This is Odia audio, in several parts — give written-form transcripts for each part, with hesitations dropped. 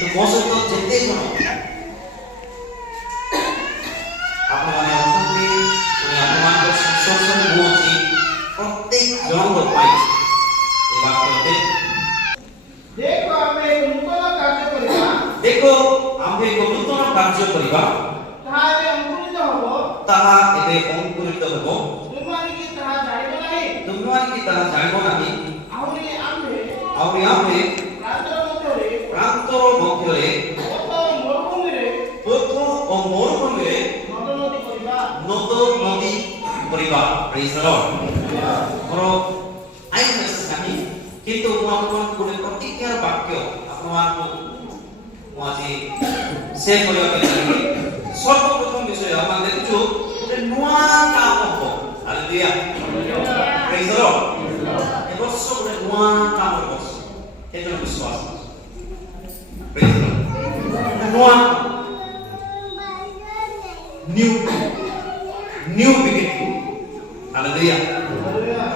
କିନ୍ତୁ ମୋ ସହିତ ଯେତେ ଜଣ ଆପଣମାନେ ଅଛନ୍ତି ପୁଣି ଆପଣମାନଙ୍କ ସଂସ୍ପର୍ଶରେ ମୁଁ ଅଛି ପ୍ରତ୍ୟେକ ଜଣଙ୍କ ପାଇଁ ଏ ବାକ୍ୟଟେ ଦେଖ ଆମେ ଏକ ନୂତନ କାର୍ଯ୍ୟ କରିବା ତାହା ଏବେ ଅଙ୍କୁରିତ ହେବ ତୁମମାନେ ତାହା ଜାଣିବ ନାହିଁ ଆହୁରି ଆମେ ପ୍ରାନ୍ତର ମଧ୍ୟରେ ପଥ ଓ ମରୁଭୂମିରେ ନଦ ନଦୀ କରିବା। ପ୍ରେଜ୍ ଦ ଲର୍ଡ। ମୋର ଆଇ ମେସେଜ ନାହିଁ କିନ୍ତୁ ମୁଁ ଆପଣଙ୍କୁ ଗୋଟେ ପ୍ରତିଜ୍ଞାର ବାକ୍ୟ ଆପଣମାନଙ୍କୁ ମୁଁ ଆଜି ସେୟାର କରିବା ପାଇଁ ଚାହିଁବି। ସର୍ବପ୍ରଥମ ବିଷୟ ଆମେ ଦେଖୁଛୁ ଗୋଟେ ନୂଆ କାମ ହେବ। ହାଲେଲୁୟା। ପ୍ରେଜ୍ ଦ ଲର୍ଡ। ଏ ବର୍ଷ ଗୋଟେ ନୂଆ କାମର ବର୍ଷ। କେତେ ବିଶ୍ୱାସ ପ୍ରେଜ୍ ଦ ଲର୍ଡ। ନୂଆ new beginning. Hallelujah.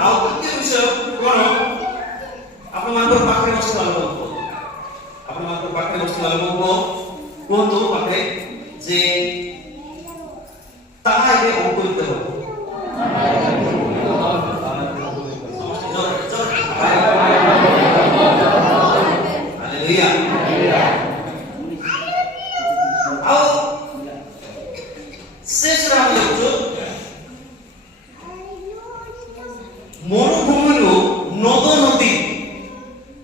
ଆଉ ଦ୍ୱିତୀୟ ବିଷୟ କ'ଣ ଆପଣମାନଙ୍କ ପାଖରେ ବସିଥିବା ଲୋକଙ୍କୁ ଆପଣମାନଙ୍କ ପାଖରେ ବସିଥିବା ଲୋକଙ୍କୁ କୁହନ୍ତୁ ପାଖରେ ଯେ ତାହା ଏବେ ଅଙ୍କୁରିତ ହେବ। ହାଲେଲୁୟା। ଆଉ ଶେଷରେ ଆମେ ଦେଖୁଛୁ ମରୁଭୂମିରୁ ନଦ ନଦୀ।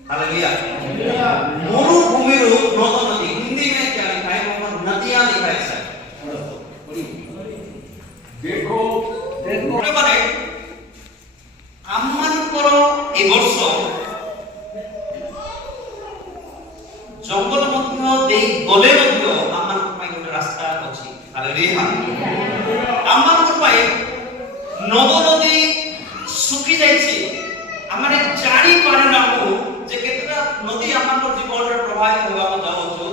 हालेलुया। मरुभूमिରୁ ନଦ ନଦୀ हिंदी में क्या लिखा है वहां नदियां लिखा है सर। देखो ମାନେ ଆମମାନଙ୍କର ଏ ବର୍ଷ ଜଙ୍ଗଲ ମଧ୍ୟ ଦେଇ ଗଲେ ମଧ୍ୟ ଆମମାନଙ୍କ ପାଇଁ ଗୋଟେ ରାସ୍ତା ଅଛି। ହାଲେଲୁୟା। ଆମମାନଙ୍କ ପାଇଁ ନଦ ନଦୀ ଶୁଖି ଯାଇଛି। ଆମେ ଜାଣି ପାରୁନାହୁଁ ଯେ କେତେଟା ନଦୀ ଆମଙ୍କ ଜୀବନରେ ପ୍ରବାହିତ ହେବାକୁ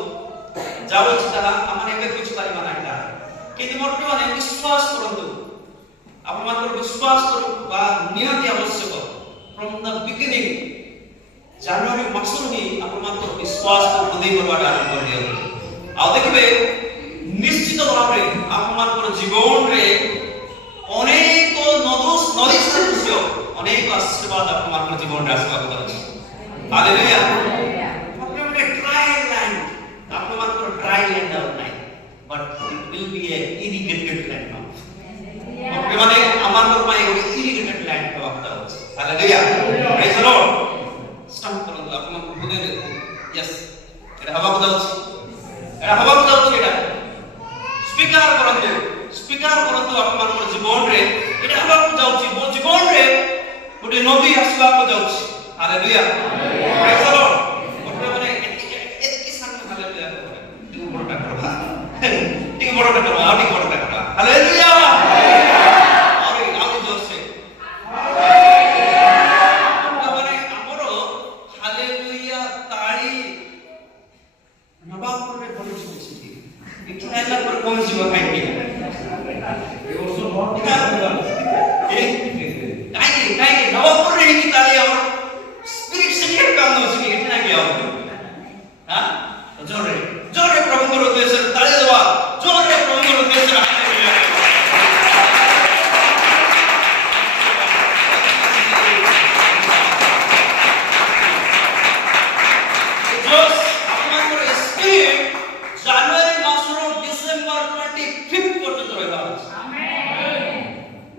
ଯାଉଛି ତାହା ଆମେ ଏବେ ବୁଝିପାରିବା ନାହିଁ ତାହା। କିନ୍ତୁ ବର୍ତ୍ତମାନ ବିଶ୍ୱାସ କରନ୍ତୁ ଆପଣମାନଙ୍କର ବିଶ୍ୱାସ କରିବା ନିହାତି ଆବଶ୍ୟକ। ଫ୍ରମ୍ ଦ ବିଗିନିଂ ଜାନୁଆରୀ ମାସରୁ ହିଁ ଆପଣମାନଙ୍କର ବିଶ୍ୱାସକୁ ବୃଦ୍ଧି କରିବାଟା ଆରମ୍ଭ କରିଦିଅନ୍ତୁ। ଆଉ ଦେଖିବେ ନିଶ୍ଚିତ ଭାବରେ ଆପଣମାନଙ୍କର ଜୀବନରେ ଅନେକ ନଦୀ ସଦୃଶ୍ୟ ଅନେକ ଆଶୀର୍ବାଦ ଆପଣମାନଙ୍କ ଜୀବନରେ ଆସିବାକୁ ଯାଉଛି। ହାଲେଲୁୟା। ଆପଣମାନେ ଡ୍ରାଇ ଲ୍ୟାଣ୍ଡ ଆପଣମାନଙ୍କର ଡ୍ରାଇ ଲ୍ୟାଣ୍ଡ ଆଉ ନାହିଁ but it will be a irrigated land. ଆପଣମାନେ ଆମମାନଙ୍କ ପାଇଁ ଗୋଟେ ଇରିଗେଟେଡ୍ ଲ୍ୟାଣ୍ଡ ହେବାକୁ ଯାଉଛି। ହାଲେଲୁୟା। ପ୍ରେଜ୍ ଦ ଲର୍ଡ। ଷ୍ଟାମ୍ପ କରନ୍ତୁ ଆପଣଙ୍କ ହୃଦୟରେ ୟେସ୍ ଏଟା ହେବାକୁ ଯାଉଛି। ଏଟା ହେବାକୁ ଯାଉଛି। ଏଟା ସ୍ୱୀକାର କରନ୍ତୁ ଆପଣଙ୍କର ଜୀବନରେ ଏଟା ହେବାକୁ ଯାଉଛି। ମୋ ଜୀବନରେ ଗୋଟେ ନଦୀ ଆସିବାକୁ ଯାଉଛି। ହାଲେଲୁୟା। ପ୍ରେଜ୍ ଦ ଲର୍ଡ। ବର୍ତ୍ତମାନ ଏତିକି ସାଙ୍ଗେ ହାଲେଲୁୟା ଟିକେ ବଡ଼ଟା କରିବା ଟିକେ ବଡ଼ଟା କରିବା ଆଉ ଟିକେ ବଡ଼ଟା କରିବା। ହାଲେଲୁୟା। ଆଉ ଜୋରସେ ବର୍ତ୍ତମାନ ଆମର ହାଲେଲୁୟା ତାଳି ନବାପରେ ପଡ଼ିଛି। ଏଠି ହେଲା ପରେ ପହଞ୍ଚିବ କାହିଁକି କାହିଁକି ନବାପରେ ହେଇକି ତାଳି ଆମର ସ୍ପିରିଟ ସେକେଣ୍ଡ କାମ ଅଛି ଏଠି ନାକି ଆଉ ଜୋରରେ ଜୋରରେ ପ୍ରଭୁଙ୍କର ଉଦ୍ଦେଶ୍ୟରେ ତାଳି ଦେବା। ଜୋରରେ ପ୍ରଭୁଙ୍କର ଉଦ୍ଦେଶ୍ୟରେ ଆପଣଙ୍କର ସ୍ପିରିଟ ଜାନୁଆରୀ ମାସରୁ ଡିସେମ୍ବର 25 ପର୍ଯ୍ୟନ୍ତ ରହିବା ଅଛି।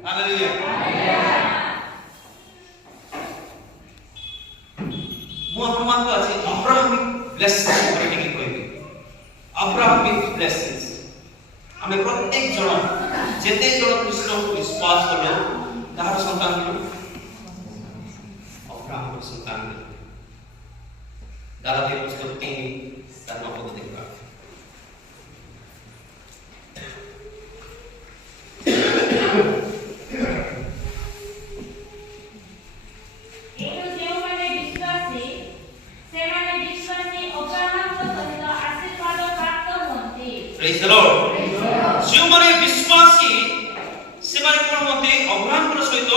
ହାଲେଲୁୟା। ମୁଁ ଆପଣମାନଙ୍କୁ ଆଜି ଅବ୍ରାହମିକ ବ୍ଲେସିଂସ୍ ଉପରେ ଟିକେ କହିବି। ଅବ୍ରାହମିକ ବ୍ଲେସିଂସ୍ ଆମେ ପ୍ରତ୍ୟେକ ଜଣ ଯେତେ ଜଣ ଖ୍ରୀଷ୍ଟଙ୍କୁ ବିଶ୍ୱାସ କଲୁ କାହାର ସନ୍ତାନ ହେଲୁ? ଅବ୍ରାହମର ସନ୍ତାନ ହେଲୁ। ଗାଲାତିଆ ପୁସ୍ତକ 3:9 ଦେଖିବା। Praise the Lord. ଯେଉଁମାନେ ବିଶ୍ୱାସୀ ସେମାନେ କ'ଣ ହୁଅନ୍ତି? ଅବ୍ରାହମର ସହିତ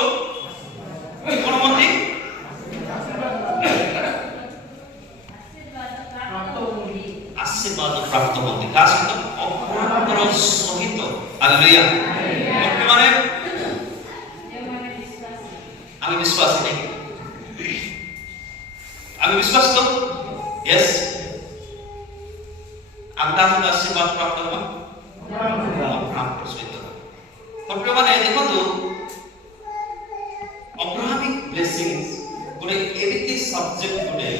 କ'ଣ ହୁଅନ୍ତି? आशीर्वाद प्राप्त होते का सहित अब्राहमଙ୍କର सहित हालेलुया माने आम्ही विश्वास नाही आम्ही विश्वास तो यस आमचा आशीर्वाद प्राप्त होगा अब्राहमଙ୍କର सहित माने देखो अब्राहमिक ब्लेसिंग्स गोटे एमिति सब्जेक्ट गोटे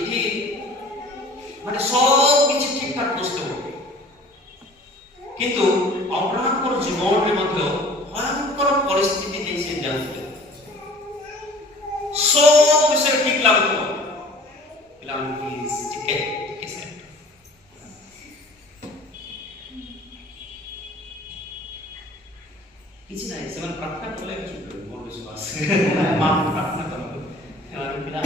एठी माने सब किछि ठीक ठाक बस्तु किंतु अब्राहमଙ୍କର जीवन मध्ये भयंकर परिस्थिति दे से जाउते सब विषय ठीक लागतो पिलान प्लीज टिकेट सेट किछि नाही सेवन प्रार्थना करले मोर विश्वास मां प्रार्थना करो सेवन पिला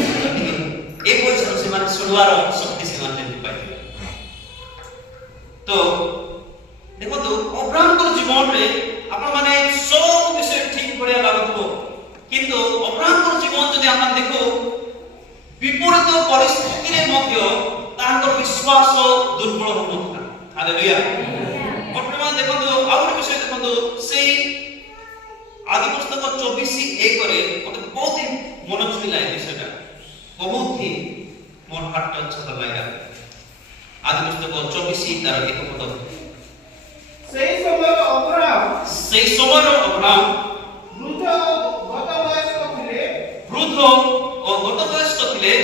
ए कोइ सेमान सुनवार शक्ति सेमान लेति पाइ तो देखो तो अब्राहमଙ୍କର जीवन रे आपण माने सब विषय ठीक बढिया लागतो किंतु अब्राहमଙ୍କର जीवन जदि आपण देखो विपरीत परिस्थिति रे मध्य तांकर विश्वास दुर्बल होता हालेलुया वर्तमान देखो तो और विषय देखो तो सेही आदि पुस्तक 24:1 रे मते बहुत ही मन छुईला ए विषयटा बहुत ही मोर हार्ट टच करलाया आदि पुस्तक 24 तार 1 पद সেই সময় অব্রাহাম বৃদ্ধ ও গত বয়স্ক ଥିଲେ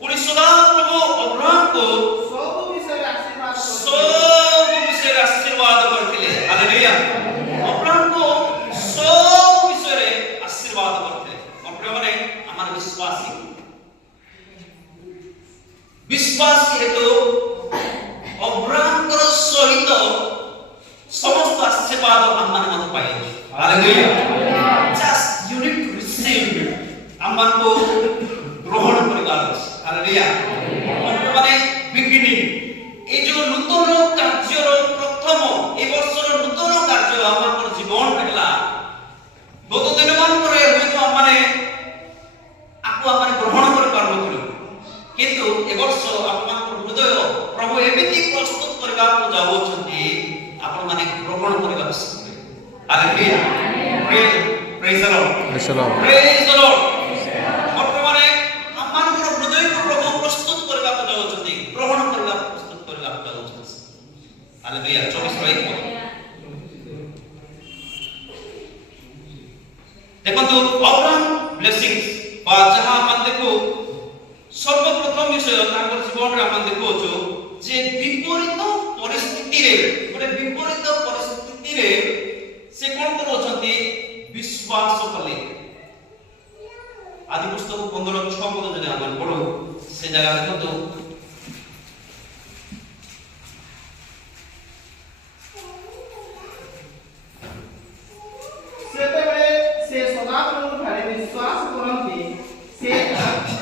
পুরি সদাপ্রভু অব্রাহামକୁ ସବୁ ବିଷୟରେ ଆଶୀର୍ବାଦ କରିଥିଲେ ହାଲେଲୁୟା ଅବ୍ରାହାମକୁ ସବୁ ବିଷୟରେ ଆଶୀର୍ବାଦ କରିଥିଲେ ଅବ୍ରାହାମ ମାନେ ଆମର ବିଶ୍ୱାସୀ ହେତୁ अब्राहमଙ୍କର ସହିତ ସମସ୍ତ ଆଶୀର୍ବାଦ ଆମମାନେ ମଧ୍ୟ ପାଇଛୁ hallelujah just you need to receive ଆମମାନଙ୍କୁ ଗ୍ରହଣ କରିବାର ଅଛି ହାଲେଲୁୟା ମାନେ beginning ଏ ଯୋଉ ନୂତନ କାର୍ଯ୍ୟର ପ୍ରଥମ ଏ ବର୍ଷର ନୂତନ କାର୍ଯ୍ୟ ଆମଙ୍କର ଜୀବନ ହେଲା ଗତ ଦିନମାନଙ୍କରେ ହୁଏତ ଆମମାନେ ଆକୁ ଆମମାନେ ଗ୍ରହଣ କରିପାରୁନଥିଲୁ କିନ୍ତୁ ଏ ବର୍ଷ ଆପଣଙ୍କର ହୃଦୟ प्रभु एमिति प्रस्तुत करबा को जावछंती आपण माने ग्रहण करबा सिखबे hallelujah praise the lord praise the lord प्रभु माने अमान को हृदय को प्रभु प्रस्तुत करबा को जावछंती ग्रहण करबा प्रस्तुत करबा को जावछंती हालेलुया 24:1 देखो तो अब्राहम ब्लेसिंग्स बा जहां अपन देखो सर्वप्रथम विषय तांकर जीवन रे अपन देखो जो जे विपरीत परिस्थिति रे गोटे विपरीत परिस्थिति रे से कोन करछंती विश्वास कले आदि पुस्तक 15:6 पद जने हमन पढो से जगह देखो तो सेतेबेले से सदाप्रभु ठारे विश्वास करंती से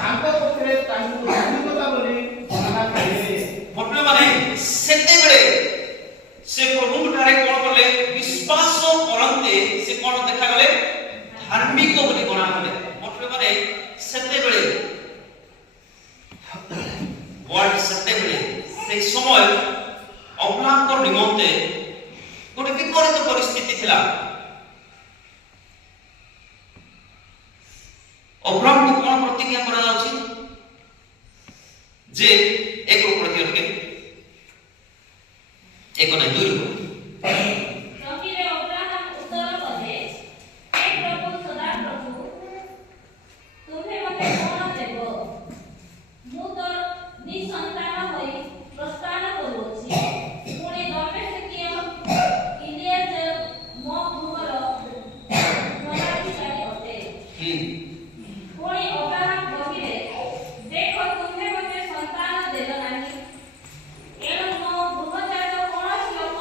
आंको पखरे तांको धार्मिकता बोली गणना करिवे मतलब माने सेते बेले से प्रभु ठारे कोन करले विश्वास करंते से कोन देखा गले धार्मिक बोली गणना कले मतलब माने सेते बेले वर्ड सेते बेले से समय अब्राहम को निमंते गोटे विपरीत परिस्थिति थिला अब्राहम को कोन प्रतिज्ञा करा जाउची जे एक रुपये के एक नहीं 2 रुपये क्योंकि रे अब्राहम उत्तर कहे हे प्रभु सदा प्रभु तुम्हें मते कोन देबो मु तो निसंतान होई प्रस्थान करूछि पुणी गमे से कियो इलिया जे मो भूमर मनाधिकारी होते पुणी अब्राहम कहिरे देखो तुम्हें मते संतान देलो नाही एणु मो ब्रह्मचार्य कोनोसी लोक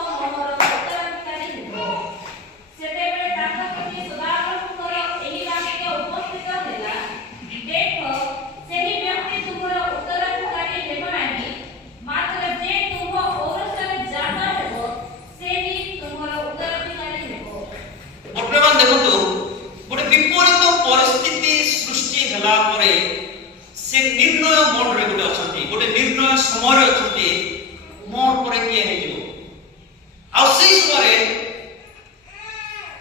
ସମୟରେ ଅଛନ୍ତି ମୋର ପରେ କିଏ ହେଇଯିବ ଆଉ ସେଇ ସମୟରେ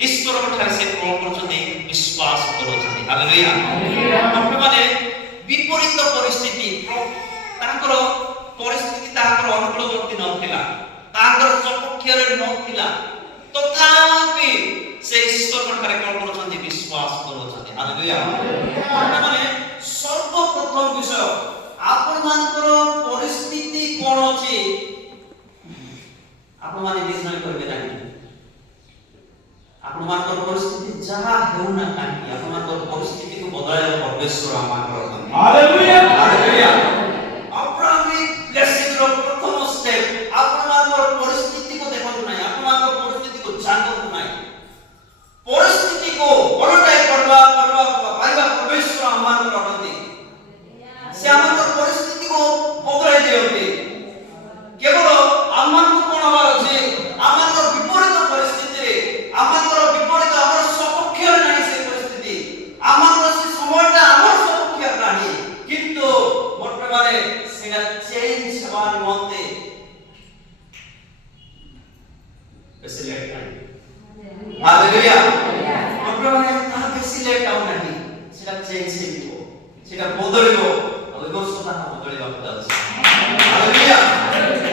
ଈଶ୍ୱରଙ୍କ ଠାରେ ସେ କଣ କରୁଛନ୍ତି ବିଶ୍ୱାସ କରୁଛନ୍ତି ହାଲେଲୁୟା ଆପଣମାନେ ବିପରୀତ ପରିସ୍ଥିତି ତାଙ୍କର ପରିସ୍ଥିତି ତାଙ୍କର ଅନୁକୂଳବର୍ତ୍ତୀ ନଥିଲା ତାଙ୍କର ସପକ୍ଷରେ ନଥିଲା ତଥାପି ସେ ଈଶ୍ୱରଙ୍କ ଠାରେ କଣ କରୁଛନ୍ତି ବିଶ୍ୱାସ କରୁଛନ୍ତି ହାଲେଲୁୟା ଆପଣମାନେ ସର୍ବପ୍ରଥମ ବିଷୟ ଆପଣଙ୍କର ପରିସ୍ଥିତି କଣ ଅଛି ଆପଣମାନେ ନିର୍ଣ୍ଣୟ କରିବେ ନାହିଁ ଆପଣଙ୍କର ପରିସ୍ଥିତି ଯାହା ହେଉ ନା କାହିଁକି ଆପଣଙ୍କର ପରିସ୍ଥିତିକୁ ବଦଳାଇବା ପରମେଶ୍ୱର ଆମମାନଙ୍କର ଅଛନ୍ତି ହାଲେଲୁୟା ହାଲେଲୁୟା ଅବ୍ରାହମିକ ବ୍ଲେସିଂର ପ୍ରଥମ ଷ୍ଟେପ୍ ଆପଣଙ୍କର ପରିସ୍ଥିତିକୁ ଦେଖନ୍ତୁ ନାହିଁ ଆପଣଙ୍କର ପରିସ୍ଥିତିକୁ ଜାଣନ୍ତୁ ନାହିଁ ପରିସ୍ଥିତିକୁ ଅଲଟାଇ କରିବା ପରମେଶ୍ୱର ଆମମାନଙ୍କର ଅଛନ୍ତି ସେ ଆମମାନଙ୍କର ପରିସ୍ଥିତିକୁ ବଦଳାଇ ଦିଅନ୍ତି କେବଳ ଆମମାନଙ୍କୁ କଣ ହବାର ଅଛି ଆମମାନଙ୍କର ବିପରୀତ ପରିସ୍ଥିତିରେ ଆମମାନଙ୍କର ବିପରୀତ ଆମର ସପକ୍ଷରେ ନାହିଁ ସେ ପରିସ୍ଥିତି ଆମମାନଙ୍କର ସେ ସମୟଟା ଆମର ସପକ୍ଷରେ ନାହିଁ କିନ୍ତୁ ବର୍ତ୍ତମାନ ସେଟା ଚେଞ୍ଜ ହେବା ନିମନ୍ତେ ବେଶୀ ଲେଟ୍ ନାହିଁ ହାଲେଲୁୟା ବର୍ତ୍ତମାନ ତାହା ବେଶୀ ଲେଟ୍ ଆଉ ନାହିଁ ସେଟା ଚେଞ୍ଜ ହେଇଯିବ ସେଟା ବଦଳିବ ଆଉ ଏ ବର୍ଷ ତାହା ବଦଳିବାକୁ ଯାଉଛି ହାଲେଲୁୟା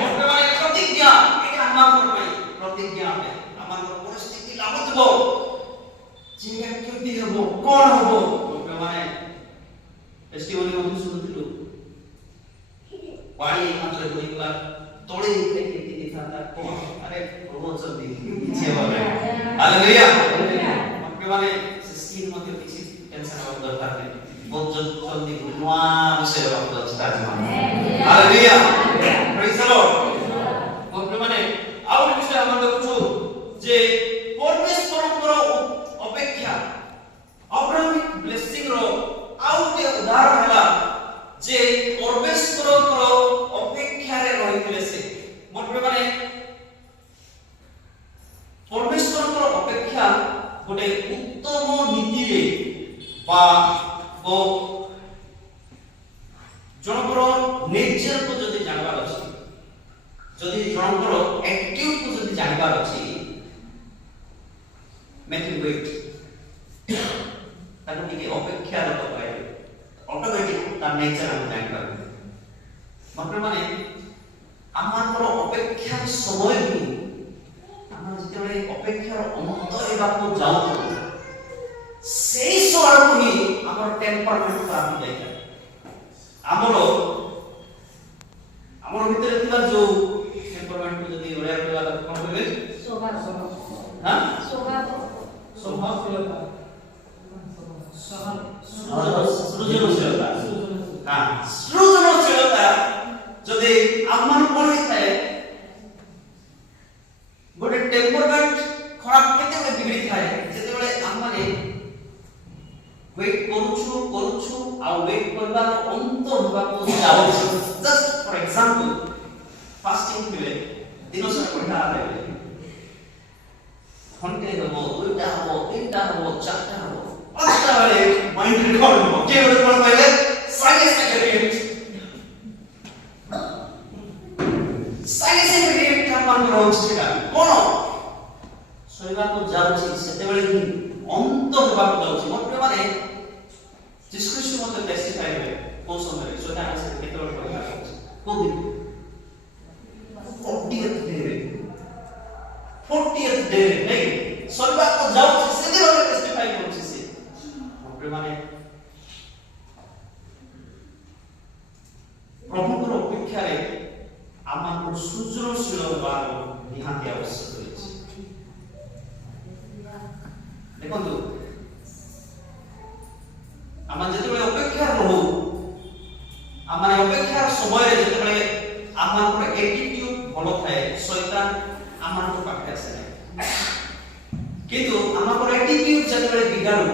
ବର୍ତ୍ତମାନ ପ୍ରତିଜ୍ଞା ଏଟା ଆମମାନଙ୍କ ପାଇଁ ପ୍ରତିଜ୍ଞା ପାଇଁ ଆମମାନଙ୍କ ପରିସ୍ଥିତି ଲାଗୁଥିବ ଯେ କେମିତି ହେବ କଣ ହେବ ବର୍ତ୍ତମାନ ଫେଷ୍ଟିଭାଲ ମଧ୍ୟ ଶୁଣୁଥିଲୁ ପାଣି ମାତ୍ର ଦୁଇଲା ତଳେ କେମିତି ଥାନ୍ତା କଣ ଆରେ ପ୍ରଭୁ ଅଛନ୍ତି କିଛି ହେବ ନାହିଁ ହାଲେଲୁୟା ବର୍ତ୍ତମାନ ସେ ସ୍କିନ୍ ମଧ୍ୟ କିଛି ଟେନସନ ହେବା ଦରକାର ନାହିଁ ବହୁତ ଜଲ୍ଦି ନୂଆ ବିଷୟ ହେବାକୁ ଅଛି ତା ଜୀବନ ହାଲେଲୁୟା ପ୍ରେଜ୍ ଦ ଲର୍ଡ ବର୍ତ୍ତମାନ ଆଉ ଗୋଟେ ବିଷୟ ଆମେ ଦେଖୁଛୁ ଯେ ପରମେଶ୍ୱରଙ୍କର ଅପେକ୍ଷା ଅବ୍ରାହମିକ ବ୍ଲେସିଂର ଆଉ ଗୋଟେ ଉଦାହରଣ ହେଲା ଯେ ପରମେଶ୍ୱରଙ୍କର ଅପେକ୍ଷାରେ ରହିଥିଲେ ସେ ବର୍ତ୍ତମାନ ପରମେଶ୍ୱରଙ୍କର ଅପେକ୍ଷା ଗୋଟେ ଉତ୍ତମ ନୀତିରେ ବା ଜଣଙ୍କର ନେଚରକୁ ଯଦି ଜାଣିବାର ଅଛି ଯଦି ଜଣଙ୍କର ଆଟିଟ୍ୟୁଡକୁ ଯଦି ଜାଣିବାର ଅଛି ମେକିଂ ୱେଟ୍ ତାକୁ ଟିକେ ଅପେକ୍ଷାରତ ପାଇବେ ଅଟୋମେଟିକ ତା ନେଚର ଆମେ ଜାଣିପାରିବେ ବର୍ତ୍ତମାନ ଆମମାନଙ୍କର ଅପେକ୍ଷାର ସମୟ ବି ଆମର ଯେତେବେଳେ ଅପେକ୍ଷାର ଅନ୍ତ ହେବାକୁ ଯାଉଛୁ ସେଇ ସମୟକୁ ହିଁ ଆମର ଟେମ୍ପରମେଣ୍ଟ ଖରାପ ହେଇଯାଇଥାଏ ଆମର ଭିତରେ ଥିବା ଯୋଉ ଟେମ୍ପରମେଣ୍ଟକୁ ଯଦି ଓଡ଼ିଆ କହିବା କଣ କହିବେ ସ୍ୱଭାବଶୀଳତା ସୃଜନଶୀଳତା ଯଦି ଆମମାନ କଣ ହେଇଥାଏ ଗୋଟେ ଟେମ୍ପରମେଣ୍ଟ ଖରାପ କେତେବେଳେ ବିଗିଡ଼ି ଥାଏ ଯେତେବେଳେ ଆମମାନେ ୱେଟ୍ କରୁଛୁ ଆଉ ୱେଟ୍ କରିବାର ଅନ୍ତ ହେବାକୁ ଯାଉଛୁ ଜଷ୍ଟ ଫର ଏକ୍ସାମ୍ପଲ ଫାଷ୍ଟିଂ ଥିଲେ ଦିନ ସାରା ପଢା ହେଲେ ଘଣ୍ଟେ ହେବ ଦୁଇଟା ହେବ ତିନିଟା ହେବ ଚାରିଟା ହେବ ପାଞ୍ଚଟା ବେଳେ ମାଇଣ୍ଡ ରେକର୍ଡ ହେବ କିଏ ଗୋଟେ କଣ କହିଲେ ସାଙ୍ଗେ ସାଙ୍ଗେ ରିଏକ୍ଟ ଆମମାନଙ୍କର ହଉଛି ସେଟା କଣ ଶୋଇବାକୁ ଯାଉଛି ସେତେବେଳେ ହିଁ ଅନ୍ତ ହେବାକୁ ଯାଉଛି ବର୍ତ୍ତମାନ ଯୀଶୁ ମଧ୍ୟ ଟେଷ୍ଟିଫାଇ ହୁଏ କୋଉ ସମୟରେ ଶୋଇଲା କେତେବେଳେ କହିବା କୋଉ ଦିନ 40th day ନାଇଁ ଶୋଇବାକୁ ଯାଉଛି ସେଦିନ ଟେଷ୍ଟିଫାଇ କରୁଛି ସେ ବର୍ତ୍ତମାନ ପ୍ରଭୁଙ୍କର ଅପେକ୍ଷାରେ ଆମମାନଙ୍କୁ ସୃଜନଶୀଳ ହେବାର ନିହାତି ଆବଶ୍ୟକ ରହିଛି ଦେଖନ୍ତୁ ଆମେ ଯେତେବେଳେ ଅପେକ୍ଷା ରହୁ ଆମେ ଅପେକ୍ଷାର ସମୟରେ ଯେତେବେଳେ ଆମମାନଙ୍କର ଏଟିଟ୍ୟୁଡ ଭଲ ଥାଏ ଶୈତାନ ଆମମାନଙ୍କ ପାଖରେ ଆସେ ନାହିଁ କିନ୍ତୁ ଆମଙ୍କର ଏଟିଟ୍ୟୁଡ ଯେତେବେଳେ ବିଗାଡୁ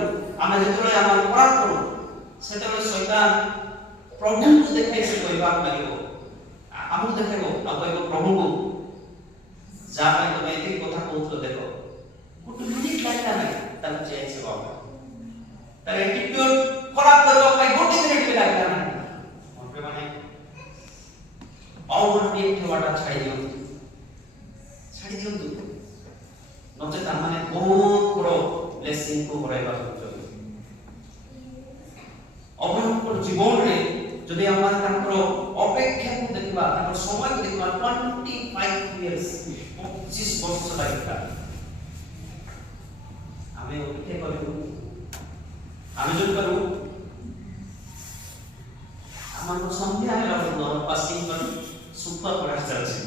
ଆମେ ଯେତେବେଳେ ଆମର ଖରାପ କରୁ ସେତେବେଳେ ଶୈତାନ ପ୍ରଭୁଙ୍କୁ ଦେଖାଇ ସେ କହିବାକୁ ଲାଗିବ ଆମକୁ ଦେଖାଇବ ଆଉ କହିବ ପ୍ରଭୁଙ୍କୁ ଯାହା ପାଇଁ ତମେ ଏତିକି କଥା କହୁଥିଲ ଦେଖ ଗୋଟେ ମିନିଟ୍ ଲାଗିଲା ନାହିଁ ତାକୁ ଚେଞ୍ଜ ହେବା ତାର ଏଟିଟ୍ୟୁଡ ଖରାପ କରିବା ପାଇଁ ଗୋଟେ ମିନିଟ୍ ବି ଲାଗିଲା ନାହିଁ ମାନେ ଅବରିଏକ୍ଟ ହେବାଟା ଛାଡ଼ି ଦିଅନ୍ତୁ ନଚେତ ଆମମାନେ ବହୁତ ବଡ଼ ବ୍ଲେସିଂକୁ ହରାଇବା ଚାହୁଁଛନ୍ତି। ଅବ୍ରାହମଙ୍କର ଜୀବନରେ ଯଦି ଆମେ ତାଙ୍କର ଅପେକ୍ଷାକୁ ଦେଖିବା, ତାଙ୍କର ସମୟକୁ ଦେଖିବା, 25 years 25 ବର୍ଷ ଲାଗିଥିଲା। ଆମେ ଅପେକ୍ଷା କରିବୁ, ଆମେ ଯଦି କରୁ ଆମର ସନ୍ଧ୍ୟା ହେଲା ପର୍ଯ୍ୟନ୍ତ ପାସିଂ କରୁ ସୁପର ପ୍ରୟାସ ଚାଲିଛି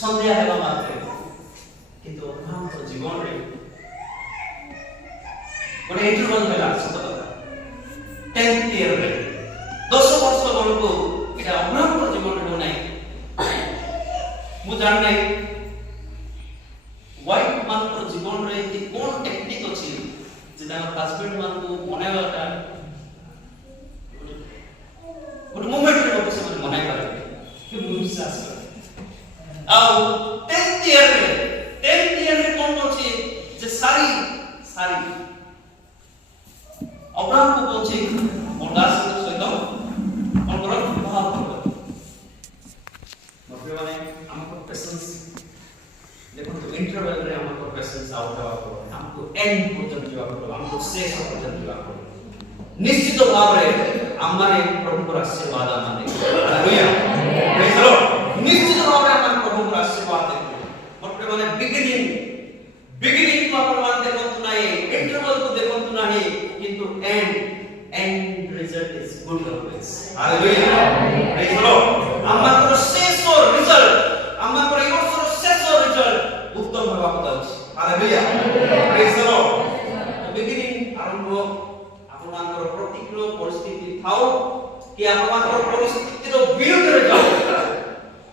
ସନ୍ଧ୍ୟା ହେବା ମାତ୍ରେ। କିନ୍ତୁ ଅବ୍ରାହମଙ୍କ ଜୀବନରେ ଗୋଟେ ଇଣ୍ଟରଭାଲ ହେଲା, ସତ କଥା 10th year ରେ 10 ବର୍ଷ ବେଳକୁ এটা ଅବ୍ରାହମଙ୍କ ଜୀବନରେ ହଉ ନାହିଁ। ମୁଁ ଜାଣି ନାହିଁ ହ୍ୱାଇଟ୍ ମାନଙ୍କର ଜୀବନରେ ଏମିତି କ'ଣ ଟେକ୍ନିକ୍ ଅଛି ଯେ ତାଙ୍କର ହଜବେଣ୍ଡ ମାନଙ୍କୁ ମନାଇବାଟା ଗୋଟେ ମୋମେଣ୍ଟରେ ଗୋଟେ ସେମାନେ ମନାଇ ପାରିବେ କି ମୁଁ ବିଶ୍ୱାସ କରେ। ଆଉ 10th year ରେ କ'ଣ ଅଛି ଯେ ସାରି ଅବ୍ରାହମକୁ କହୁଛି ମୋ ଦାସଙ୍କ ସହିତ କ'ଣ କର ବିବାହ କର। ମାନେ ଆମକୁ ପେସେନ୍ସ ଦେଖନ୍ତୁ, ଇଣ୍ଟରଭେଲରେ ଆମକୁ ପେସେନ୍ସ ଆଉଟ୍ ହେବାକୁ ପଡ଼ିବ, ଆମକୁ ଏଣ୍ଡ ପର୍ଯ୍ୟନ୍ତ ଯିବାକୁ ପଡ଼ିବ, ଆମକୁ ଶେଷ ପର୍ଯ୍ୟନ୍ତ ଯିବାକୁ ପଡ଼ିବ। ନିଶ୍ଚିତ ଭାବରେ ଆମମାନେ ପ୍ରଭୁଙ୍କର ଆଶୀର୍ବାଦ ମାନେ ହାଲେଲୁୟା ପ୍ରେଜ୍ ଦ ଲର୍ଡ। ନିଶ୍ଚିତ ଭାବରେ ଆମେ ପ୍ରଭୁଙ୍କର ଆଶୀର୍ବାଦ ଦେଖିବୁ। ମୋତେ ମାନେ ବିଗିନିଂ କୁ ଆପଣମାନେ ଦେଖନ୍ତୁ ନାହିଁ, ଇଣ୍ଟରଭେଲକୁ ଦେଖନ୍ତୁ ନାହିଁ, କିନ୍ତୁ end result is good always. Hallelujah. Praise the Lord. ଆମର ଶେଷ ରିଜଲ୍ଟ, ଆମର এই বছর শেষ রিজল্ট উত্তম হওয়া কথা আছে। Hallelujah. Praise the Lord. Beginning আরম্ভ ଆପଣଙ୍କର ପ୍ରତିକୂଳ ପରିସ୍ଥିତି ଥାଉ କି ଆପଣଙ୍କର ପରିସ୍ଥିତିର ବିରୁଦ୍ଧରେ ଯାଉ,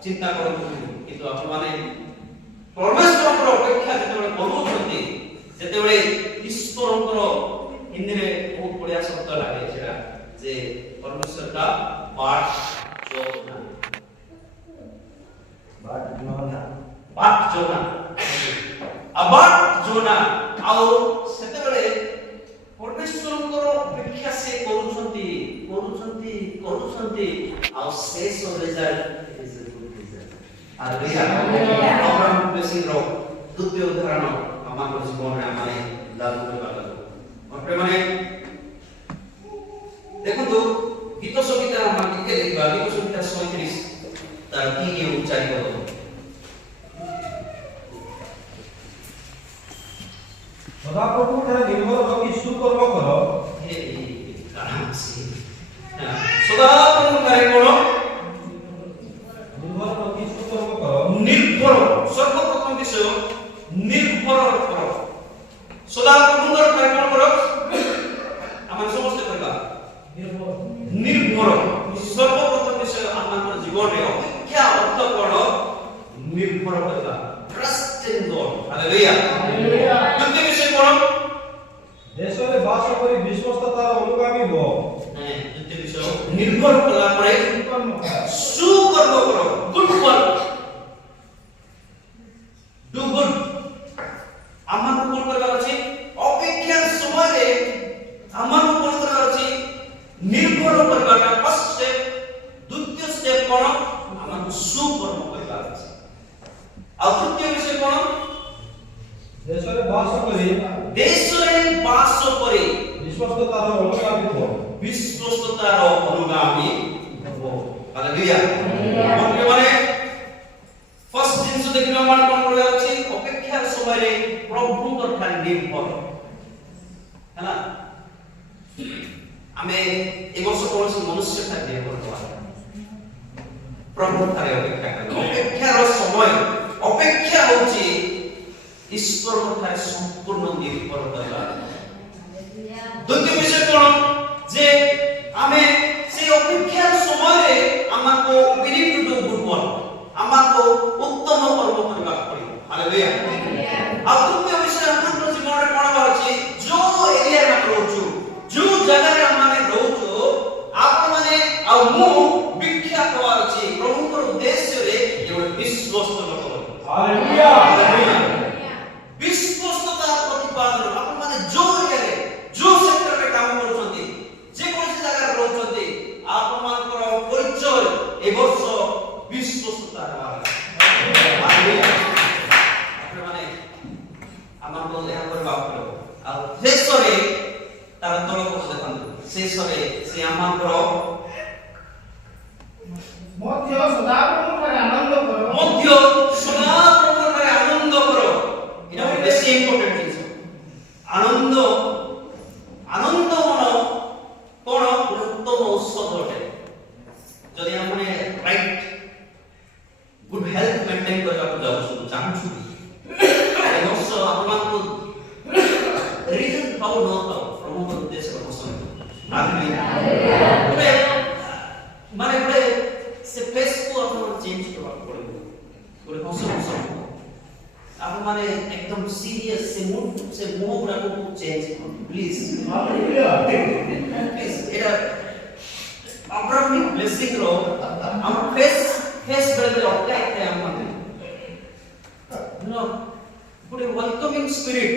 ଚିନ୍ତା କରନ୍ତୁ ନାହିଁ। କିନ୍ତୁ ଆପଣମାନେ ପରମେଶ୍ୱରଙ୍କର ଅପେକ୍ଷା ଯେତେବେଳେ କରୁଛନ୍ତି, ଯେତେବେଳେ ଈଶ୍ୱରଙ୍କର ହିନ୍ଦୀରେ ବହୁତ ବଢିଆ ଶବ୍ଦ ଲାଗେ ସେଟା ଯେ ପରମେଶ୍ୱରଟା ବାଟ ଯୋନା ଆଉ ସେତେବେଳେ ପରମେଶ୍ୱରଙ୍କର ଅପେକ୍ଷା ସେ କରୁଛନ୍ତି ଆଉ ଶେଷ result is a good result. Hallelujah. Abraham ବେସିର ଦ୍ୱିତୀୟ ଉଦାହରଣ ଆମର ଜୀବନରେ ଆମେ ଲାଗୁ କରିବା କଥା। ମାନେ ଦେଖନ୍ତୁ ଗୀତ ସଂହିତା ଆମେ ଟିକେ ଦେଖିବା, ଗୀତ ସଂହିତା 37 ତାର 3 ଆଉ 4 ପଦ। ସଦାପ୍ରଭୁ ଠାରେ ନିର୍ଭର ରଖି ସୁକର୍ମ କର। ସଦାପ୍ରଭୁ ଠାରେ କ'ଣ ନିର୍ଭର ରଖି ସୁକର୍ମ କର। ନିର୍ଭର, ସର୍ବପ୍ରଥମ ବିଷୟ ନିର୍ଭର କର। ସଦାପ୍ରଭୁଙ୍କର ଠାରେ କ'ଣ କର? ଆମେ ସମସ୍ତେ କରିବା ନିର୍ଭର। ସର୍ବପ୍ରଥମ ବିଷୟ ଆମର ଜୀବନରେ ଅପେକ୍ଷା ଅର୍ଥ କ'ଣ? ନିର୍ଭର କରିବା, trust in God. ହାଲେଲୁୟା। ଦ୍ୱିତୀୟ ବିଷୟ କ'ଣ? ଦେଶରେ ବାସ କରି ବିଶ୍ୱସ୍ତତାର ଅନୁଗାମୀ ହୁଅ। ଦ୍ୱିତୀୟ ବିଷୟ ନିର୍ଭର କଲା ପରେ ସୁକର୍ମ କର, ଗୁଡ୍ ୱାର୍କ, ଡୁ ଗୁଡ୍। ଆମକୁ କ'ଣ କରିବାର ଅଛି? ଅପେକ୍ଷା ସମୟରେ ଆମକୁ କ'ଣ କରିବାର ଅଛି? ନିର୍ଭର କରିବାଟା ଫାର୍ଷ୍ଟ ଷ୍ଟେପ୍। ଦ୍ୱିତୀୟ ଷ୍ଟେପ୍ କ'ଣ? ଆମକୁ ସୁକର୍ମ କରିବାର ଅଛି। ଆଉ ତୃତୀୟ ବିଷୟ କ'ଣ? ଦେଶରେ ବାସ କରି ବିଶ୍ୱସ୍ତତାର ଅନୁଗାମୀ ହୁଅ। ବିଶ୍ୱସ୍ତତାର ଅନୁଗାମୀ ହୁଅ। ହାଲେଲୁୟା। ମାନେ ଫାର୍ଷ୍ଟ ଜିନିଷ ଦେଖିବା ମାନେ କ'ଣ କରିବାର ଅଛି? ଅପେକ୍ଷା ସମୟରେ ପ୍ରଭୁଙ୍କ ଠାରେ ନିର୍ଭର ହେଲା। ଆମେ ଏ ବର୍ଷ କୌଣସି ମନୁଷ୍ୟ ଠାରେ ନିର୍ଭର ହେବା, ପ୍ରଭୁ ଠାରେ ଅପେକ୍ଷା କରିବା। ଅପେକ୍ଷାର ସମୟ, ଅପେକ୍ଷା ହେଉଛି ଈଶ୍ୱରଙ୍କ ଠାରେ ସମ୍ପୂର୍ଣ୍ଣ ନିର୍ଭର କରିବା। ଦ୍ୱିତୀୟ ବିଷୟ କ'ଣ? ଯେ ଆମେ সেই অপেক্ষার সময়ে আমাকে we need to do good work, আমাকে উত্তম কর্ম କରିବାକୁ ପଡ଼ିବ। ହାଲେଲୁୟା। ଆଉ ତୃତୀୟ ବିଷୟ ଆମର ଜୀବନରେ କ'ଣ ଅଛି? ଯୋଉ ଏରିଆରେ ଆମେ ରହୁଛୁ, ଯୋଉ ଜାଗାରେ ଆମେ ରହୁଛୁ, ଆପଣମାନେ ଆଉ ମୁଁ ଭିକ୍ଷା ହେବାର ଅଛି ପ୍ରଭୁଙ୍କର ଉଦ୍ଦେଶ୍ୟରେ ଗୋଟେ ବିଶ୍ୱସ୍ତ ଲୋକ। ହାଲେଲୁୟା। ବିଶ୍ୱସ୍ତତା ପ୍ରତିପାଦନ। ଆପଣମାନେ ଯୋଉ ଏରିଆରେ, ଯୋଉ ସେକ୍ଟରରେ କାମ କରୁଛନ୍ତି, ଯେକୌଣସି ଜାଗାରେ ରହୁଛନ୍ତି, ଆପଣମାନଙ୍କର ପରିଚୟ ଏ ବର୍ଷ ବିଶ୍ୱ ମଧ୍ୟ ସଦାପ୍ରଭୁଠାରେ ଆନନ୍ଦ କର। ମଧ୍ୟ ସଦାପ୍ରଭୁଠାରେ ଆନନ୍ଦ କର। এটা বেশি ইম্পর্টেন্ট জিনিস। আনন্দ আনন্দ কোন উত্তম ঔষধ অটে। যদি আমরা রাইট গুড হেলথ মেইনটেইন କରିବାକୁ ଯାଉଛୁ ଚାହୁଁଛୁ এই ବର୍ଷ ଆପଣଙ୍କୁ ରିଜନ ପାଉ ନ ପାଉ ପ୍ରଭୁଙ୍କ ଉଦ୍ଦେଶ୍ୟ ପସନ୍ଦ ହାଲେଲୁୟା ମାନେ ଗୋଟେ ସେ ଫେସ୍ କୁ ଆପଣ ଚେଞ୍ଜ କରିବାକୁ ପଡ଼ିବ ଗୋଟେ ହସ ଆପଣ ମାନେ একদম সিরিয়াস সে মুভ গুড়াকে চেঞ্জ করুন প্লিজ ହାଲେଲୁୟା। প্লিজ এটা অব্রাহ্মিক ব্লেসিং র আমার ফেস বেড়ে অটকাইতে আমাদের ଗୋଟେ ୱେଲକମିଂ ସ୍ପିରିଟ୍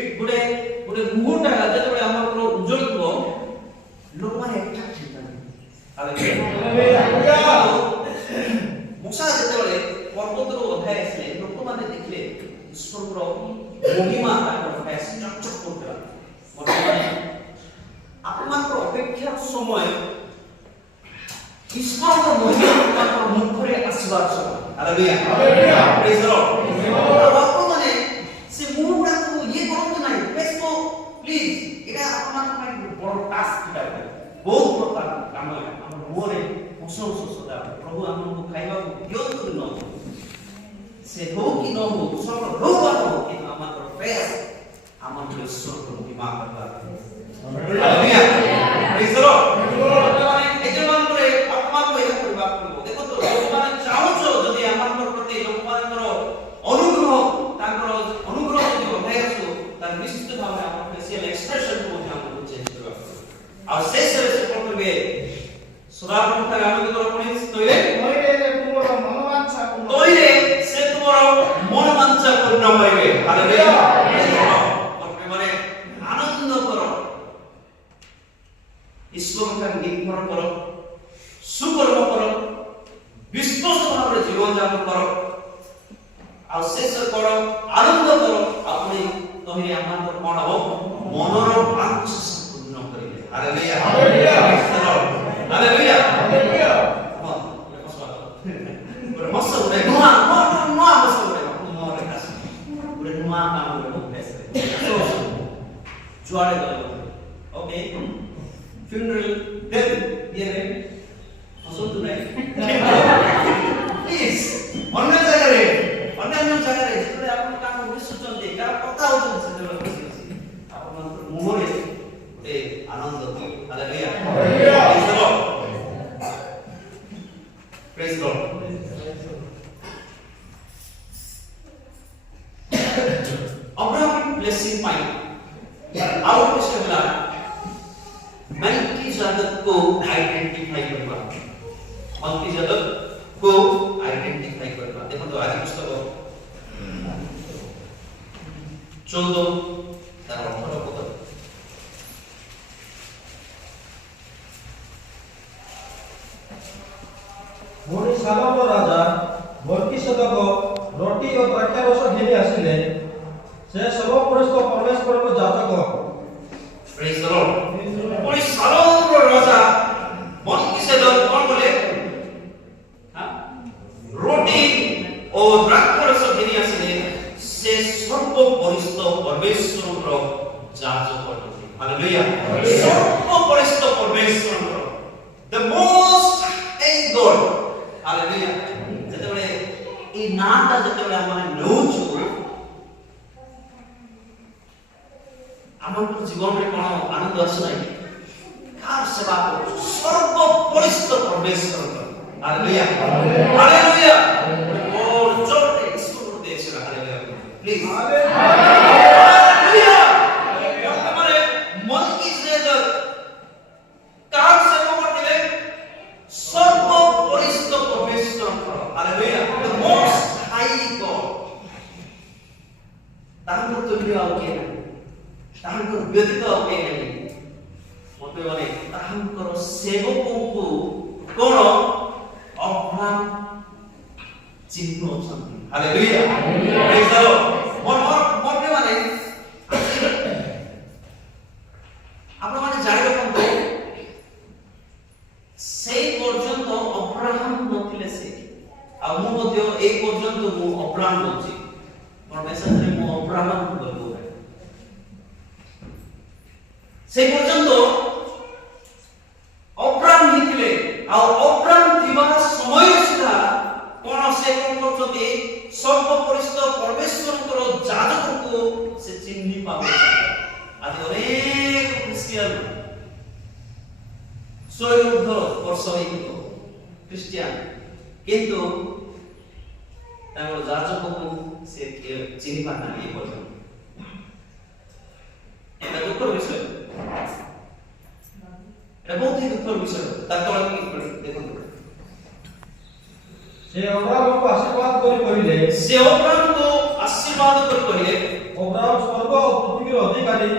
ଗୋଟେ ମୁହଁଟା ଯେତେବେଳେ ଆମର ଉଜ୍ଜଳିବ ଲୋକମାନେ ଆଟ୍ରାକ୍ଟ ହେଇଥାନ୍ତି। ମୂଷା ଯେତେବେଳେ ପର୍ବତରୁ ଓହ୍ଲାଇ ଆସିଲେ ଲୋକମାନେ ଦେଖିଲେ ଈଶ୍ୱରଙ୍କର ମହିମା ତାଙ୍କର ଫେସ୍ ଚକଚକ କରୁଥିଲା। ବର୍ତ୍ତମାନ ଆପଣଙ୍କର ଅପେକ୍ଷା ସମୟ ଈଶ୍ୱରଙ୍କ ମହିମା ତାଙ୍କର ମୁଖରେ ଆସିବାର ସମୟ। ହାଲେଲୁୟା ପ୍ରେଜ୍ ଦ ଲର୍ଡ। ଆପଣମାନେ ସେ ମୁହଁଟାକୁ ଇଏ କରନ୍ତୁ ନାହିଁ ଫେସ୍ କୁ ପ୍ଲିଜ୍ ଏଇଟା ଆପଣଙ୍କ ପାଇଁ ବଡ଼ ଟାସ୍କ ଏଇଟା ବହୁତ ପ୍ରକାର କାମ ଆମ ମୁହଁରେ ହସ ସଦା ପ୍ରଭୁ ଆମକୁ ଖାଇବାକୁ ଦିଅନ୍ତୁ ନ ସେ ହଉ କି ନ ହଉ ସବୁ ହଉ କିନ୍ତୁ ଆମର ଫେସ୍ ଆମର ଈଶ୍ୱରକୁ ମହିମା କରିବା। ହାଲେଲୁୟା ପ୍ରେଜ୍ ଦ ଲର୍ଡ। ମାନେ ଏଜମାନଙ୍କର ଆପଣଙ୍କୁ ଏହା କରିବାକୁ ପଡ଼ିବ। ଦେଖନ୍ତୁ ଲୋକମାନେ ଚାହୁଁଛ ଯଦି ଆମମାନଙ୍କ ପ୍ରତି ଲୋକମାନଙ୍କର ଅନୁଗ୍ରହ ତାଙ୍କର ଅନୁଗ୍ରହ ଯଦି ଅଭାବ ଆସୁ ତାହେଲେ ନିଶ୍ଚିତ ଭାବରେ ଆମର ଫେସିଆଲ ଏକ୍ସପ୍ରେସନକୁ ମଧ୍ୟ ଆମକୁ ଚେଞ୍ଜ କରିବାକୁ ପଡ଼ିବ। ଆଉ ଶେଷରେ ସେ କ'ଣ କରିବେ ସଦାପ୍ରଭୁଠାରେ ଆନନ୍ଦ କର ପୁଣି ତୋଇରେ ତୁମର ମନୋବାଞ୍ଛା ପୂର୍ଣ୍ଣ ତୋଇରେ ସେ ତୁମର ମନୋବାଞ୍ଛା ପୂର୍ଣ୍ଣ କରିବେ। ହାଲେଲୁୟା ମାନେ ଆନନ୍ଦ କର ଈଶ୍ୱରଙ୍କ ନିର୍ଭର କର ସୁକର୍ମ କର ବିଶ୍ୱାସ ଭାବରେ ଜୀବନ ଯାପନ କର ଆଉ ଶେଷ କର ଆନନ୍ଦ କର ଆପଣ ତହିଁରେ ଆମମାନଙ୍କର କ'ଣ ହବ ମନର ବାଞ୍ଛା ପୂର୍ଣ୍ଣ କରିବେ। ହାଲେଲୁୟା ହାଲେଲୁୟା ହାଲେଲୁୟା ହାଲେଲୁୟା ଗୋଟେ ହସ ଗୋଟେ ନୂଆ ହସ ଗୋଟେ ମୁହଁରେ କାଶ ଗୋଟେ ନୂଆ କାମ ଗୋଟେ ଫେସ୍ରେ ଯୁଆଡ଼େ ଗଲେ ଓକେ funeral death ଇଏରେ ହସନ୍ତୁ ନାହିଁ ପ୍ଲିଜ୍ ଅନ୍ୟାନ୍ୟ ଜାଗାରେ ଯେତେବେଳେ ଆପଣ କାମ ମିଶୁଛନ୍ତି କାହା କଥା ହଉଛନ୍ତି ସେତେବେଳେ ଖୁସି ଅଛି ଆପଣଙ୍କର ମୁହଁରେ ଗୋଟେ ଆନନ୍ଦ ଥିବ। ହାଲେଲୁୟା ପ୍ରେଜ୍ ଦ ଲର୍ଡ। ଅବ୍ରାହମିକ ବ୍ଲେସିଂ ପାଇଁ ଆଉ ଗୋଟେ ହେଲା मल्कीजादक को आइडेंटिफाई करवा। मल्कीजादक को आइडेंटिफाई करवा। देखो तो आज पुस्तक 14 तार 18 पद ପୁଣି ସାଲମର ରାଜା ମଲ୍କିସେଦକ ରୋଟି ଓ ଦ୍ରାକ୍ଷାରସ ଘେନି ଆସିଲେ। ସେ ସର୍ବପରିସ୍ଥ ପରମେଶ୍ୱରଙ୍କ ଯାଜକ। Praise the lord. पुଣି ସାଲୋମର ରାଜା ମଲ୍କିସେଦକ କ'ଣ କଲେ ରୋଟି ଓ ଦ୍ରାକ୍ଷାରସ ଘେନି ଆସିଲେ। ସେ ସର୍ବପରିସ୍ଥ ପରମେଶ୍ୱରଙ୍କର ଯାଜକ ଅଟନ୍ତି। ହାଲେଲୁୟା ସର୍ବପରିସ୍ଥ ପରମେଶ୍ୱରଙ୍କର the most high God। Hallelujah ଯେତେବେଳେ এই ନାଁଟା ଯେତେବେଳେ ଆମେ ନେଉଛୁ ଆମର ଜୀବନରେ କ'ଣ ଆନନ୍ଦ ଆସୁନାହିଁ କାହାର ସେବା କରୁଛୁ ସର୍ବପରିସ୍ଥ ପରମେଶ୍ୱରଙ୍କର। ହାଲେଲୁୟା ହାଲେଲୁୟା ବଡ଼ ଜୋରରେ ଈଶ୍ୱରଙ୍କୁ ଦେଇଛୁ। Hallelujah please hallelujah. ବର୍ତ୍ତମାନ ମଲ୍କିସେଦକ କାହାର ସେବା କରିଥିଲେ ସର୍ବପରିସ୍ଥ ପରମେଶ୍ୱରଙ୍କର। Hallelujah the most high God। ତାଙ୍କର ତୁଲ୍ୟ ଆଉ କିଏ ନାହିଁ ତାଙ୍କର ବ୍ୟତୀତ ଆଉ କେହି ନାହିଁ। ମତେ ମାନେ ତାଙ୍କର ସେବକଙ୍କୁ କ'ଣ ଅବ୍ରାହମ ଚିହ୍ନ ଅଛନ୍ତି। ହାଲେଲୁୟା ପ୍ରେଜ୍ ଦ ଲର୍ଡ। ମତେ ମାନେ ଆପଣମାନେ ଜାଣି ରଖନ୍ତୁ ସେଇ ପର୍ଯ୍ୟନ୍ତ ଅବ୍ରାହମ ନଥିଲେ ସେ ଅବ୍ରାହମ ବଲଛି ମୋର ମେସେଜରେ ମୁଁ ଅବ୍ରାହମ ବୋଲବୁ সেই পর্যন্ত অব্রাহম ହେଇଥିଲେ ଆଉ ଅବ୍ରାହମ ଥିବା ସମୟ ସୁଦ୍ଧା কোন ସେ কোন କରୁଛନ୍ତି ସର୍ବପରିଚିତ ପରମେଶ୍ୱରଙ୍କର ଯାଜକଙ୍କୁ ସେ ଚିହ୍ନି ପାଉଛନ୍ତି ଆଜି ଅନେକ ଖ୍ରୀଷ୍ଟିଆନ 100 ବର୍ଷ ହେଇଥିବ ଖ୍ରୀଷ୍ଟିଆନ କିନ୍ତୁ ତାଙ୍କର ଯାଜକଙ୍କୁ ସେ ଚିହ୍ନି ପାରୁନାହାନ୍ତି ଏ ପର୍ଯ୍ୟନ୍ତ এটা দুঃখের বিষয় এটা বহুত দুঃখের বিষয় তারপর কি করে দেখুন ସେ ଅବ୍ରାହମକୁ ଆଶୀର୍ବାଦ କରି କହିଲେ ସେ ଅବ୍ରାହମକୁ ଆଶୀର୍ବାଦ କରି କହିଲେ ଅବ୍ରାହମ ସ୍ୱର୍ଗ ଓ ପୃଥିବୀର ଅଧିକାରୀ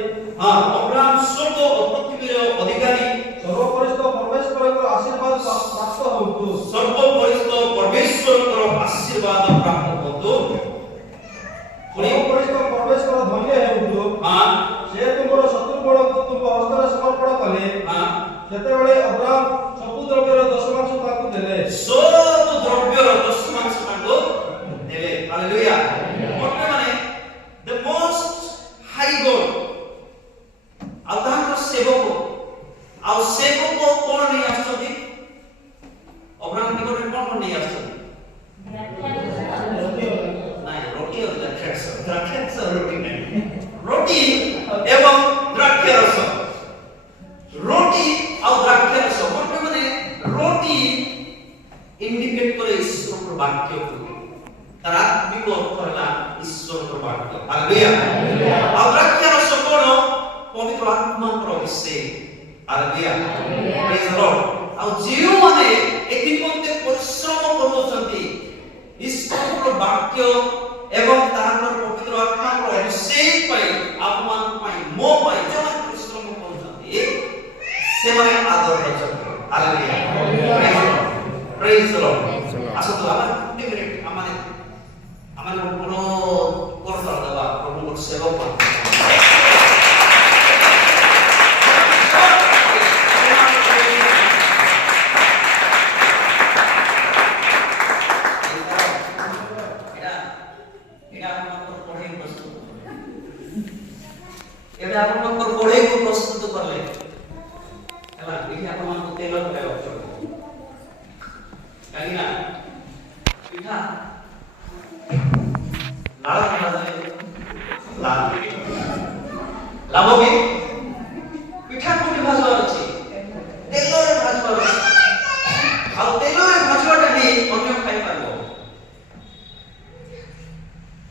ହଁ ଅବ୍ରାହମ ସ୍ୱର୍ଗ ଓ ପୃଥିବୀର ଅଧିକାରୀ ସର୍ବପରିଚିତ ପରମେଶ୍ୱରଙ୍କର ଆଶୀର୍ବାଦ ପ୍ରାପ୍ତ ହୁଅନ୍ତୁ ସର୍ବପରିଚିତ ପରମେଶ୍ୱରଙ୍କର ଆଶୀର୍ବାଦ ପ୍ରାପ୍ତ ହୁଅନ୍ତୁ ସର୍ବପରିଚିତ ପରମେଶ୍ୱର ଧନ୍ୟ ହେଉନ୍ତୁ ହଁ ସେ ତୁମର ଶତ୍ରୁଗଣକୁ ତୁମ ହସ୍ତରେ ସମର୍ପଣ କଲେ ହଁ ସେତେବେଳେ ଅବ୍ରାହମ ସବୁ ଦ୍ରବ୍ୟର ଦଶମାଂଶ ତାଙ୍କୁ ଦେଲେ ସବୁ ଦ୍ରବ୍ୟର ଦଶମାଂଶ ତାଙ୍କୁ ଦେଲେ ହାଲେଲୁୟା ବର୍ତ୍ତମାନେ ଦ ମୋଷ୍ଟ ହାଇ ଗଡ୍ ଆଉ ତାଙ୍କର ସେବକ ଆଉ ସେବକ କଣ ନେଇ ଆସୁଛନ୍ତି ଅବ୍ରାହମ ନିକଟରେ କଣ ନେଇ ଆସୁଛନ୍ତି ନାଇଁ ରୋଟି ଆଉ ଦ୍ରାକ୍ଷାରସ ରୋଟି ନାହିଁ ରୋଟି ଏବଂ ଦ୍ରାକ୍ଷାରସ ରୋଟି ଆଉ ଦ୍ରାକ୍ଷାରସ ବର୍ତ୍ତମାନେ ରୋଟି ଇଣ୍ଡିକେଟ করে ଈଶ୍ୱରଙ୍କ ବାକ୍ୟକୁ ତାର ଆତ୍ମିକ ଅର୍ଥ ହେଲା ଈଶ୍ୱରଙ୍କ ବାକ୍ୟ ହାଲେଲୁୟା ଆଉ ଦ୍ରାକ୍ଷାରସ କଣ ପବିତ୍ର ଆତ୍ମାଙ୍କର ଅଭିଷେକ ହାଲେଲୁୟା ପ୍ରେଜ୍ ଦ ଲର୍ଡ ଆଉ ଯେଉଁମାନେ ଏଥି ନିମନ୍ତେ ପରିଶ୍ରମ କରୁଛନ୍ତି ଈଶ୍ୱରଙ୍କ ବାକ୍ୟ ଏବଂ ତାଙ୍କର ପବିତ୍ର ଆତ୍ମାଙ୍କର ଅଭିଷେକ ପାଇଁ ଆପଣମାନଙ୍କ ପାଇଁ ମୋ ପାଇଁ ଯେଉଁମାନେ ପରିଶ୍ରମ କରୁଛନ୍ତି ସେମାନେ ଆଦର ପାଉଛନ୍ତି ହାଲେଲୁୟା ପ୍ରେଜ୍ ଦ ଲର୍ଡ ଆସନ୍ତୁ ଆମେ 2 ମିନିଟ୍ ଆମେ ପୁନଃ କରଦବା ଦେବା ପ୍ରଭୁଙ୍କ ସେବକ ଏବେ ଆପଣଙ୍କର କଢ଼େଇକୁ ପ୍ରସ୍ତୁତ କଲେ ହେଲା ଏଠି ଆପଣଙ୍କୁ ତେଲ ପକାଇବାକୁ ପଡ଼ିବ କାହିଁକି ନା ପିଠା ଲାଳ ଲାଭ ବି ପିଠା କୋଉଠି ଭାଜିବାର ଅଛି ତେଲରେ ଭାଜିବାର ଅଛି ଆଉ ତେଲରେ ଭାଜିବାଟା ହିଁ ଅନ୍ୟ ଖାଇପାରିବ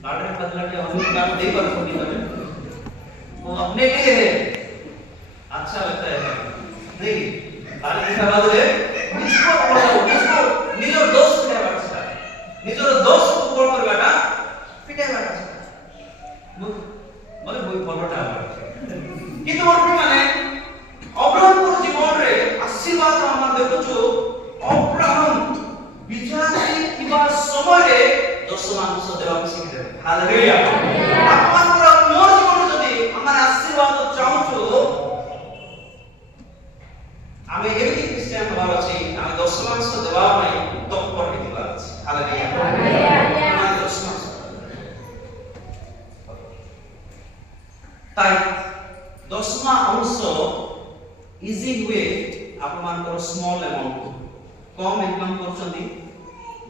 लाडरे बदला के अन्य काम दे पर छोटी बने वो अपने लिए है अच्छा लगता है नहीं लाडरे के बदले इसको निजर दोस्त के बात निजर दोस्त को कॉल कर बेटा पिटे बेटा মানে বই ফটোটা কিন্তু ওর মানে অব্রাহমর জীবନରେ আশীর্বাদ আমরা দেখুଛୁ অব্রাহম বিজাতি কিবা সময়ে দশমাংশ দেବାକୁ ଶିଖିଥିଲେ ହାଲେଲୁୟା ଆପଣଙ୍କର ମୋର ଜୀବନ ଯଦି ଆମେ ଆଶୀର୍ବାଦ ଚାହୁଁଛୁ ଆମେ ଏମିତି ଖ୍ରୀଷ୍ଟିଆନ ହେବାର ଅଛି ଆମେ ଦଶମାଂଶ ଦେବା ପାଇଁ ତତ୍ପର ହେଇଥିବାର ଅଛି ହାଲେଲୁୟା ଦଶମାଂଶ তাই দশমা অংশ ইজি হুয়ে আপনার স্মল অ্যামাউন্ট কম ইনকাম করছেন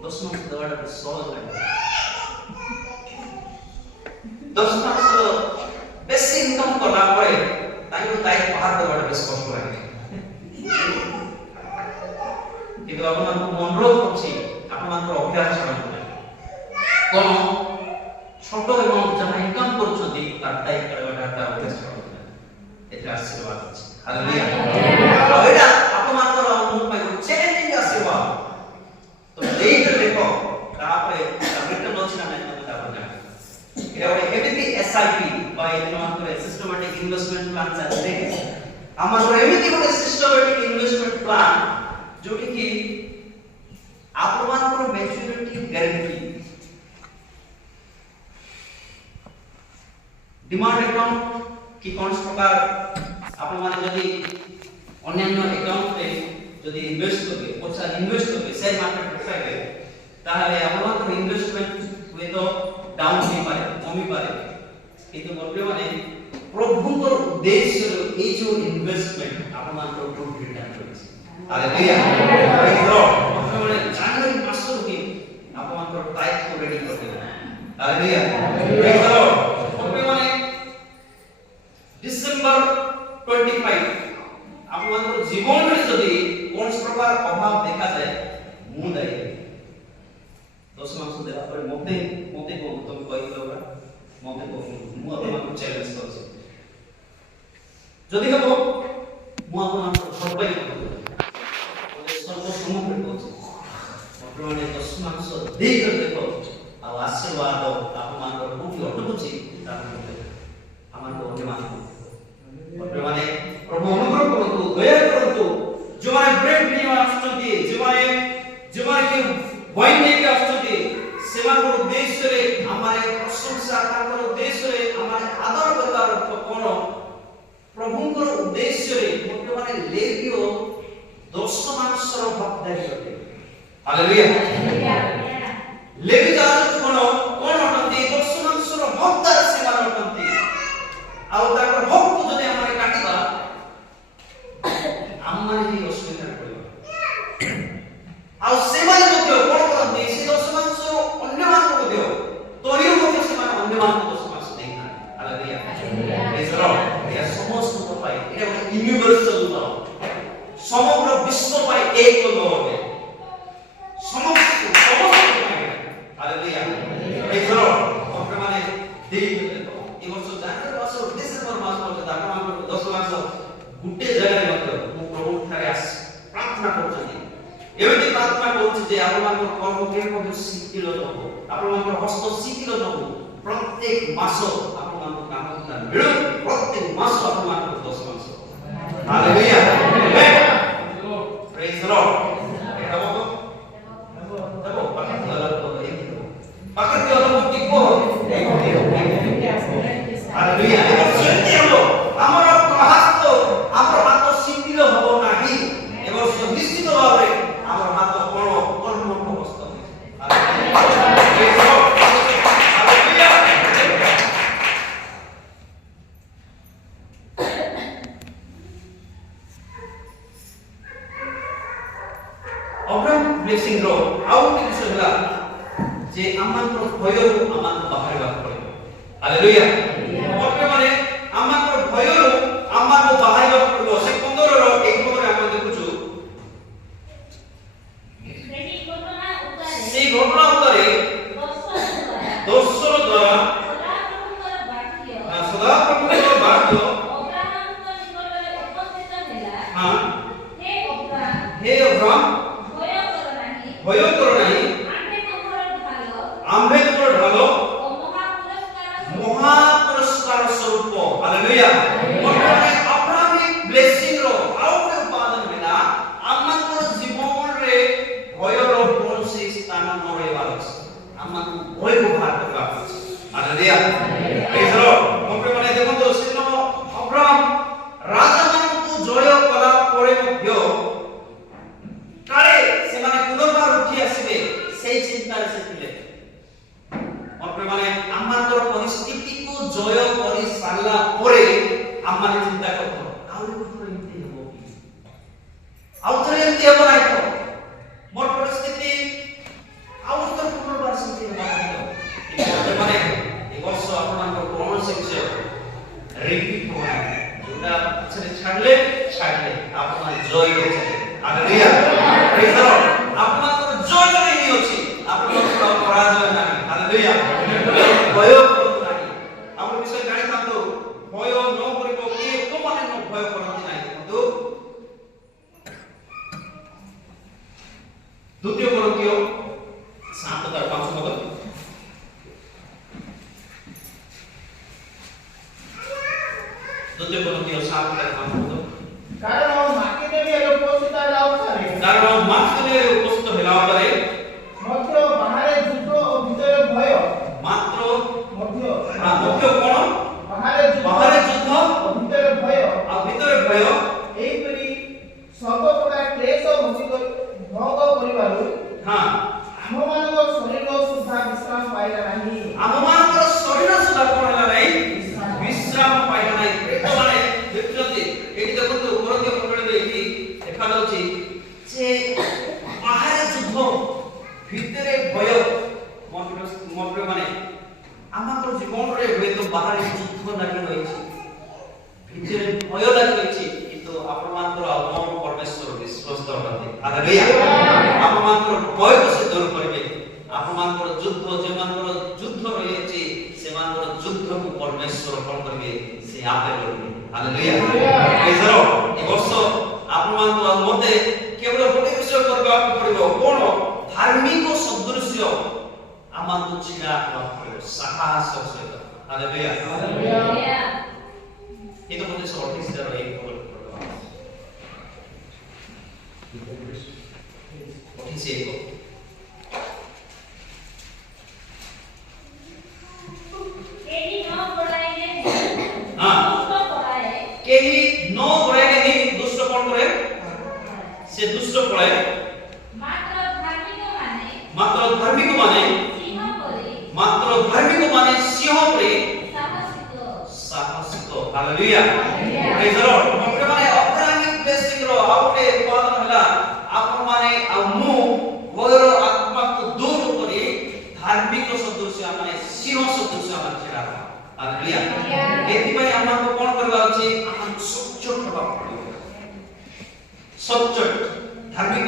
দশমাংশ দেওয়াটা সহজ লাগে দশমাংশ বেশি ইনকাম করা পরে তাই তাই পাহাড় দেওয়াটা বেশ কষ্ট লাগে কিন্তু আপনার অনুরোধ করছি আপনার অভ্যাস ছাড়ানো কোন ছোট এবং যারা ইনকাম করছেন তার টাইপ করাটা একটা অভ্যাস ছাড়ানো এটা আশীর্বাদ আছে হালেলুয়া এটা আপনার অনুভব পাই চ্যালেঞ্জিং আশীর্বাদ তো এইটা দেখো তারপরে রিটার্ন হচ্ছে না মানে তারপরে এটা ওই এমনি এসআইপি বা এর সিস্টেমেটিক ইনভেস্টমেন্ট প্ল্যান আছে আমার এমনি ଗୋଟେ সিস্টেমেটিক ইনভেস্টমেন্ট প্ল্যান ଯୋଉଠି କି ଆପଣଙ୍କର ମ୍ୟାଚୁରିଟି ଗ୍ୟାରେଣ୍ଟି डिमांड अकाउंट की कौन प्रकार आपण माने जदी अन्य अकाउंट रे जदी इन्वेस्ट करबे पैसा इन्वेस्ट करबे शेयर मार्केट रे ताहले आपण इन्वेस्टमेंट हुए ହୁଏତ ଡାଉନ୍ ହେଇପାରେ କମିପାରେ, କିନ୍ତୁ ବର୍ତ୍ତମାନ ମାନେ ପ୍ରଭୁଙ୍କର ଉଦ୍ଦେଶ୍ୟର ଏଇ ଯୋଉ ଇନଭେଷ୍ଟମେଣ୍ଟ ଆପଣଙ୍କର ବହୁତ ରିଟର୍ନ କରିଛି। ହାଲେଲୁୟା, ପ୍ରେଜ୍ ଦ ଲର୍ଡ। ବର୍ତ୍ତମାନ ଜାନୁଆରୀ ମାସରୁ ହିଁ ଆପଣଙ୍କର ଟାଇପ୍ କୁ ରେଡି କରିଦେବେ। ହାଲେଲୁୟା, ପ୍ରେଜ୍ ଦ ଲର୍ଡ। ବର୍ତ୍ତମାନ ଡିସେମ୍ବର 25 ଆପଣଙ୍କର ଜୀବନରେ ଯଦି କୌଣସି ପ୍ରକାର ଅଭାବ ଦେଖାଯାଏ, ମୁଁ ଦାୟୀ। 10 ମାସ ଦେଲା ପରେ ମତେ କହନ୍ତୁ, ତମେ କହିଥିଲ ପରା, ମତେ କହନ୍ତୁ, ମୁଁ ଆପଣଙ୍କୁ ଚ୍ୟାଲେଞ୍ଜ କରୁଛି। ଯଦି ହବ ମୁଁ ଆପଣଙ୍କୁ ଭରପାଇ କରିବି, ସର୍ବସମ୍ମୁଖରେ କହୁଛି। ବର୍ତ୍ତମାନ 10 ମାସ ଦେଇକରି ଦେଖ, ଆଉ ଆଶୀର୍ବାଦ ଆପଣଙ୍କର କୋଉଠି ଅଟକୁଛି ତାକୁ ଆମମାନଙ୍କୁ ଅନ୍ୟମାନଙ୍କୁ ବର୍ତ୍ତମାନ ପ୍ରଭୁ ଅନୁଗ୍ରହ କରନ୍ତୁ, ଦୟା କରନ୍ତୁ। ଯେଉଁମାନେ ବ୍ରେଡ୍ ନେଇ ଆସୁଛନ୍ତି, ଯେଉଁମାନେ କି ୱାଇନ୍ ନେଇକି ଆସୁଛନ୍ତି, ସେମାନଙ୍କ ଉଦ୍ଦେଶ୍ୟରେ ଆମର ପ୍ରଶଂସା, ତାଙ୍କର ଉଦ୍ଦେଶ୍ୟରେ ଆମର ଆଦର କରିବାର ଅର୍ଥ କ'ଣ? ପ୍ରଭୁଙ୍କର ଉଦ୍ଦେଶ୍ୟରେ ବର୍ତ୍ତମାନ ଲେବୀୟ 10 ମାସର ଭାଗଦାରୀ ଅଟେ। ହାଲେଲୁୟା, ଲେବୀ ଯାଜକ କ'ଣ ଅଟନ୍ତି? 10 ମାସର ଭାଗଦାର ସେମାନେ ଅଟନ୍ତି। ଆଉ ତାଙ୍କର ହକ୍କୁ ଯଦି ଆମେ କାଟିବା, ଆମମାନେ ହିଁ ଅସୁବିଧାରେ ପଡ଼ିବା। ଆଉ ସେମାନେ ମଧ୍ୟ କ'ଣ କରନ୍ତି? ସେ 10 ମାସ ଅନ୍ୟମାନଙ୍କୁ ମଧ୍ୟ ତହିଁରୁ ମଧ୍ୟ ସେମାନେ ଅନ୍ୟମାନଙ୍କୁ 10 ମାସ ଦେଇଥାନ୍ତି। ହାଲେଲୁୟା, ପ୍ରେଜ୍ ଦ ଲର୍ଡ। ଏହା ସମସ୍ତଙ୍କ ପାଇଁ, ଏହା ଗୋଟେ ୟୁନିଭର୍ସାଲ ଲ, ସମଗ୍ର ବିଶ୍ୱ ପାଇଁ ଏକ ଲ ଅଟେ, ସମସ୍ତ ପାଇଁ। ହାଲେଲୁୟା, ପ୍ରେଜ୍ ଦ ଲର୍ଡ। ବର୍ତ୍ତମାନ ଦେଇଦେଲେ ଏ ବର୍ଷ ଜାନୁଆରୀ ମାସ ଡିସେମ୍ବର ମାସ ପର୍ଯ୍ୟନ୍ତ ଆପଣଙ୍କର 10 ମାସ ଗୋଟେ ଜାଗାରେ ମଧ୍ୟ ମୁଁ ପ୍ରଭୁଙ୍କ ଠାରେ ଆସି ପ୍ରାର୍ଥନା କରୁଛନ୍ତି। ଏମିତି ପ୍ରାର୍ଥନା କରୁଛି ଯେ ଆପଣଙ୍କର କର୍ମକ୍ରିୟା ମଧ୍ୟ ଶିଥିଳ ନ ହଉ, ଆପଣଙ୍କର ହସ୍ତ ଶିଥିଳ ନ ହଉ। ପ୍ରତ୍ୟେକ ମାସ ଆପଣମାନଙ୍କୁ କାମ ମିଳୁ, ପ୍ରତ୍ୟେକ ମାସ ଆପଣଙ୍କର 10 ମାସ। ହାଲେଲୁୟା, ପ୍ରେଜ୍ ଦ ଲର୍ଡ। ଏହା ହବ ପାଖରେ ଟିପ ହାଲେଲୁୟା। ଆମର ହାତ ଶିଥିଳ ହବ ନାହିଁ। ଏ ବର୍ଷ ନିଶ୍ଚିତ ଭାବରେ ଆମର ହାତ କ'ଣ କର୍ମଠ ହସ୍ତ। ଅବ୍ରାହମ ବ୍ଲେସିଂ ର ଆଉ ଗୋଟେ ବିଷୟ ହେଲା ଯେ ଆମମାନଙ୍କର ଭୟରୁ ଆମମାନଙ୍କୁ ବାହାରିବାକୁ ପଡ଼ିବ। ହାଲେଲୁୟା, ବର୍ତ୍ତମାନ ଆମମାନଙ୍କର ଭୟରୁ ଆମମାନଙ୍କୁ ବାହାରିବାକୁ ପଡ଼ିବ। ସେ 15 ର 1 ପଦରେ ଆମେ ଦେଖୁଛୁ, সেই ঘটনা উত্তরে দর্শন দ্বারা সদাপ্রভুଙ୍କର ବାକ୍ୟ হে অব্রাহাম ভয় কর নাই, আম্ভে তোমার ঢাল মহা পুরস্কার স্বরূপ। হালেলুয়া, ବର୍ତ୍ତମାନ ଅବ୍ରାହମିକ ବ୍ଲେସିଂ ର ଆଉ ଗୋଟେ ଉପାଦାନ ହେଲା ଆମମାନଙ୍କର ଜୀବନରେ ଭୟର କୌଣସି ସ୍ଥାନ ନ ରହିବାର ଅଛି। ଆମମାନଙ୍କୁ ଭୟକୁ ବାହାର କରିବାର ଅଛି। ହାଲେଲୁୟା, ପ୍ରେଜ୍ ଦ ଲର୍ଡ। ବର୍ତ୍ତମାନ ଦେଖନ୍ତୁ, ସେଦିନ ଅବ୍ରାହମ ରାଜାମାନଙ୍କୁ ଜୟ କଲା ପରେ ମଧ୍ୟ କାଳେ ସେମାନେ ପୁନର୍ବାର ଉଠି ଆସିବେ সেই ଚିନ୍ତାରେ ସେ ଥିଲେ। ବର୍ତ୍ତମାନ ଆମମାନଙ୍କର ପରିସ୍ଥିତିକୁ ଜୟ କରି ସାରିଲା ପରେ ଆମମାନେ ଚିନ୍ତା କରୁଛୁ, ଆଉ ଥରେ ଏମିତି ହେବ କି, ଆଉ ଥରେ ଏମିତି ହେବ ନାହିଁ ତ, ମୋର ପରିସ୍ଥିତି ଆଉ ଥରେ ପୁନର୍ବାର ସେମିତି ହେବ ନାହିଁ ତ। ବର୍ତ୍ତମାନ ଏ ବର୍ଷ ଆପଣଙ୍କର କୌଣସି ବିଷୟ ରିପିଟ୍ ହେବ ନାହିଁ। ଯୋଉଟା ପଛରେ ଛାଡ଼ିଲେ ଆପଣ ଜୟ କରୁଛନ୍ତି। ହାଲେଲୁୟା, ପ୍ରେଜ୍ ଦ ଲର୍ଡ। ଆପଣଙ୍କର ଜୟ ହିଁ ଅଛି, ଆପଣଙ୍କର ପରାଜୟ ନାହିଁ। ହାଲେଲୁୟା, ଭୟ କରନ୍ତୁ ନାହିଁ। ଆପଣ ବିଷୟ ଜାଣିଥାନ୍ତୁ, ଭୟ ନ କରିବ କିଏ, କୋଉମାନେ ଭୟ କରନ୍ତି ନାହିଁ। ଦେଖନ୍ତୁ, 2 Corinthians 7:5 ପଦ, 2 Corinthians 7:5 ପଦ। କାରଣ ମାକେଦୋନିଆରେ ଉପସ୍ଥିତ ହେଲା ପରେ ମଧ୍ୟ ବାହାରେ ଯୁଦ୍ଧ ଓ ଭିତରେ ଭୟ। ମାତ୍ର ମଧ୍ୟ କଣ? ବାହାରେ ଯୁଦ୍ଧ ଓ ଭିତରେ ଭୟ। ଆଉ ଭିତରେ ଭୟ। ଏହିପରି ସବୁ ପ୍ରକାର କ୍ଲେଶ ଭୋଗ କରିବାରୁ ଆମମାନଙ୍କ ଶରୀର ସୁଦ୍ଧା ବିଶ୍ରାମ ପାଇଲା ନାହିଁ। ଆମମାନଙ୍କର ଶରୀର ସୁଦ୍ଧା କଣ ହେଲା ନାହିଁ ବିଶ୍ରାମ ପାଇଲା ନାହିଁ। ପେଟ ମାନେ ଦେଖୁଛନ୍ତି ଏଠି ଦେଖନ୍ତୁ କରନ୍ତି ମଣ୍ଡଳୀରେ ଏଠି ଦେଖାଯାଉଛି ଯେ ବାହାରେ ଯୁଦ୍ଧ ଭିତରେ ଭୟ ମନ୍ତ୍ର ମାନେ ଆମର ଜୀବନରେ ହୁଏତ ବାହାରେ ଯୁଦ୍ଧ ଲାଗି ରହିଛି ଭିତରେ ଭୟ ଲାଗି ରହିଛି କିନ୍ତୁ ଆପଣମାନଙ୍କର ଆମ ପରମେଶ୍ୱର ବିଶ୍ୱସ୍ତ ଅଟନ୍ତି। ହାଲେଲୁୟା। ଆପଣମାନଙ୍କର ଭୟକୁ ସେ ଦୂର କରିବେ। ଆପଣମାନଙ୍କର ଯୁଦ୍ଧ ଯେଉଁମାନଙ୍କର ଯୁଦ୍ଧ ରହିଛି ସେମାନଙ୍କର ଯୁଦ୍ଧକୁ ପରମେଶ୍ୱର କଣ କରିବେ ସେ ଆପେ କରିବେ। ହାଲେଲୁୟା। ପ୍ରେଜ୍ ଦ ଲର୍ଡ। ଏ ବର୍ଷ ଆପଣମାନଙ୍କୁ ଆଉ ମୋତେ କେବଳ ଗୋଟେ ବିଷୟ କରିବାକୁ ପଡ଼ିବ କଣ ଧାର୍ମିକ ସଦୃଶ୍ୟ ଆମମାନଙ୍କୁ ଛିଡ଼ା ହେବାକୁ ପଡ଼ିବ ସାହସ ସହିତ। ହାଲେଲୁୟା। ଏ ତ ମୋତେ ସଠିକ ରହି Dicevo. केही न बढाइले दुष्ट पढाए केही न बढाइले नि दुष्ट कोण करे से दुष्ट पढाए मात्र धार्मिक माने सिंह परि सिंह परि साहसिक हालेलुया प्रेज द लॉर्ड मक्के माने अपरामिक ब्लेसिंग रो आउटे उपादान हला आपण माने आ मु भयर आत्मा को दूर करी धार्मिक सदृश्य माने सिंह सदृश्य माने छेड़ा हालेलुया एति भाई आमा को कोन करबा अछि आमा सच्च करबा पड़ियो सच्च धार्मिक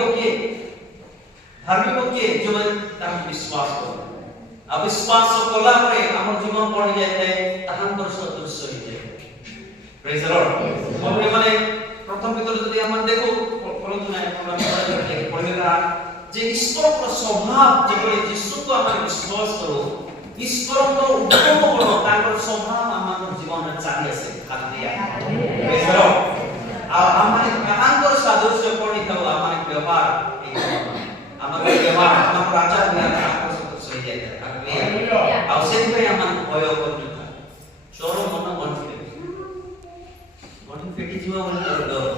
किए जो माने तार विश्वास कर अविश्वास कला परे हमर जीवन पड़ जाय ताहांतर सदृश्य हो जाय प्रेज द लॉर्ड हमरे माने प्रथम पितर जदि हम देखो परंतु नै पढेगा जे ईश्वर को स्वभाव जेपरि यीशु को हम विश्वास करो ईश्वर को उत्तम गुण ताकर स्वभाव हमर जीवन में चाली आसे हालेलुया प्रेज द लॉर्ड आ हमर ताहांतर सदृश्य पढि था हमर व्यवहार हमर व्यवहार हमर आचार व्यवहार सदृश्य हो जाय हालेलुया आ सेति पे हम भय करनु चोर मन गंठी फेटी जीवा बोले डर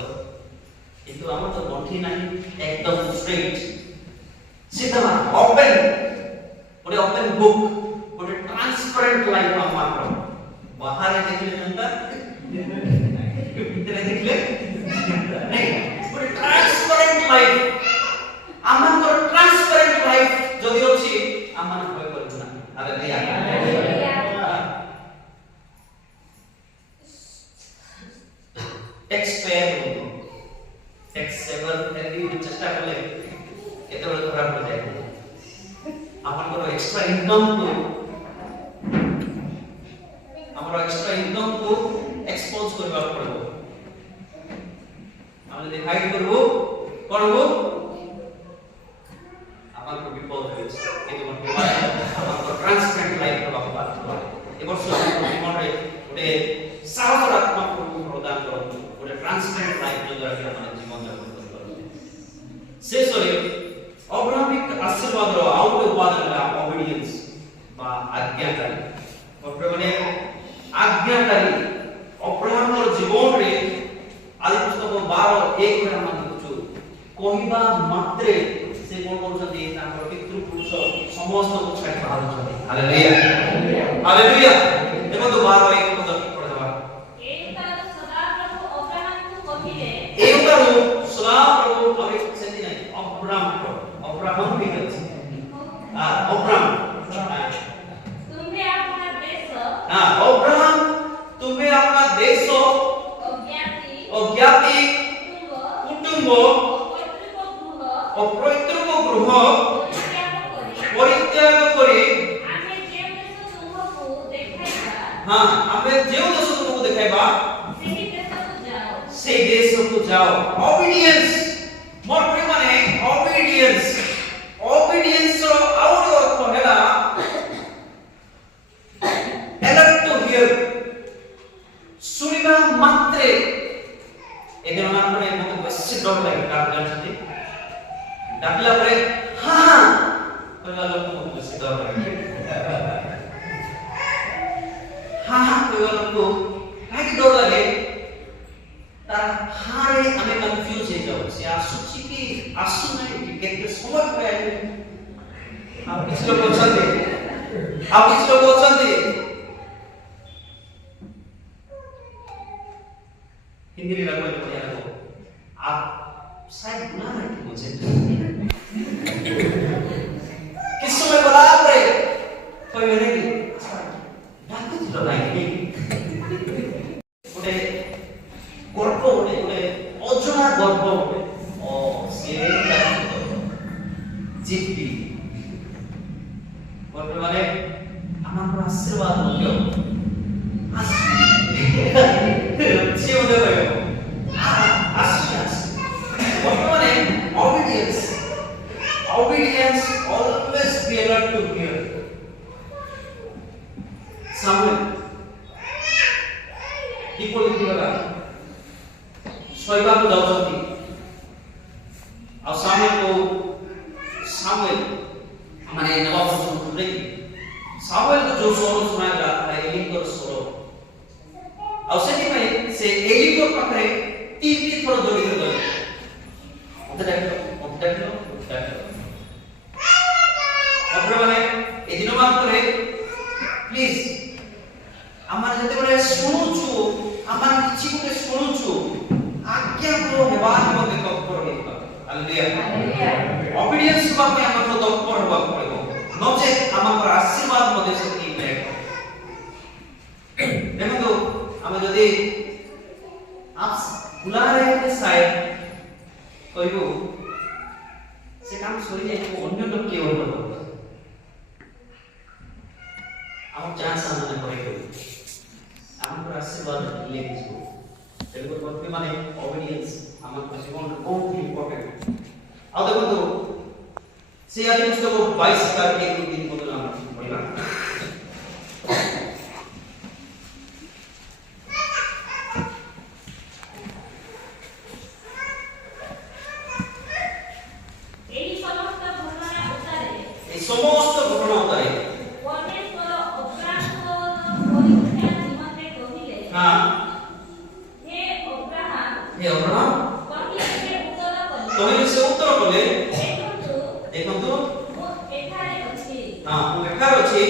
किंतु हमर तो गंठी नाही एकदम स्ट्रेट सीधा ओपन बुक गोटे ट्रांसपेरेंट लाइफ हमर बाहर देखले नंतर भीतर देखले नहीं गोटे ट्रांसपेरेंट लाइफ हमर तो ट्रांसपेरेंट लाइफ जदि अछि हमर भय करबो ना हालेलुया टैक्स सेवर हेल्दी चेष्टा करले केतबेले खराब हो जाए अपन को एक्स्ट्रा इनकम को एक्सपोज करबा पड़बो हम दिखाई करबो करबो अपन को विपद होय ए जो अपन को ट्रांसपेरेंट लाइफ को बात ए वर्ष जीवन रे ओटे साहस आत्मा को प्रदान करबो ओटे ट्रांसपेरेंट लाइफ जो द्वारा हम जीवन यापन करबो शेष रे अब्राहमिक आशीर्वाद रो आउट उपादान ला ओबीडियंस बा आज्ञाकारी और माने आज्ञाकारी अब्राहम रो जीवन रे आदि पुस्तक 12:1 रे हम देखछु कहिबा मात्रे से कोन करछथि तांकर पितृपुरुष समस्त को छाडी बाहर हालेलुया हालेलुया देखो तो 12:1 पद पढ़ दबा एउतार सदाप्रभु अब्राहम को कहिले अबे सेति नै अब्राहम भी अछि अब्राहम तुम्हें अपना देश अब्राहम तुम्हें अपना देश अज्ञाति कुटुंब अपवित्र गृह परित्याग करी आमे जेउ देश तुमको देखाइबा से देश को जाओ ओबीडियंस मोर प्रिय माने ओबीडियंस रो आउट अर्थ हैला अलर्ट टू हियर सुनिबा मात्रे एदन माने मते बस डर लागे डाक जानछथि डाकला परे हां कहला लोक मते बस डर लागे हां कहला लोक काहे डर लागे तार हारे हमें कंफ्यूज हो जाओ से आसुची की आसु नहीं कि केते समय पे आइले ଆଉ କିଛି ଲୋକ ଅଛନ୍ତି हिंदी में लगभग बढ़िया लगो आप शायद गुनाह है कि मुझे किस समय बोला आपने कोई मैंने भी डाकू तो नहीं उन्हें गर्भ उन्हें अजुना गर्भ उन्हें और सीधे जीपी गर्भ वाले हमारा आशीर्वाद होगा Obedience always be alert to hear. Samuel, people in the सोइबा को जाऊँगी, और सामुएल हमारे नवाब को सुन सामुएल को जो सोलो सुनाया जाता है एली को सोलो, और से एली को पकड़े तीन थोड़ा जोड़ी कर दो, उधर देखो अपने एदिनो मान करे प्लीज आमार जते बडे सुनुछु आमार किछि को सुनुछु आज्ञा को हेबार मध्ये तत्पर हेबा हालेलुया ओबीडियंस बापे आमार को तत्पर हेबा पड़िबो नचे आमार आशीर्वाद मध्ये से की मिले देखो आमे जदि आप बुलारे के साइड कहिबो से काम सरी जाय को अन्य लोक के होबो हम चांस आने पड़ेगा हम पर आशीर्वाद ले इसको तेरे को पत्नी माने ओबीडियंस हमारे जीवन में बहुत ही इंपॉर्टेंट अब देखो तो से आदि पुस्तक को 22 का एक दिन को नाम पढ़ेगा समस्त घटना उतारे हाँ हे अब्राहम कहिले से उत्तर बोले देखो तो हाँ वो एठार अछि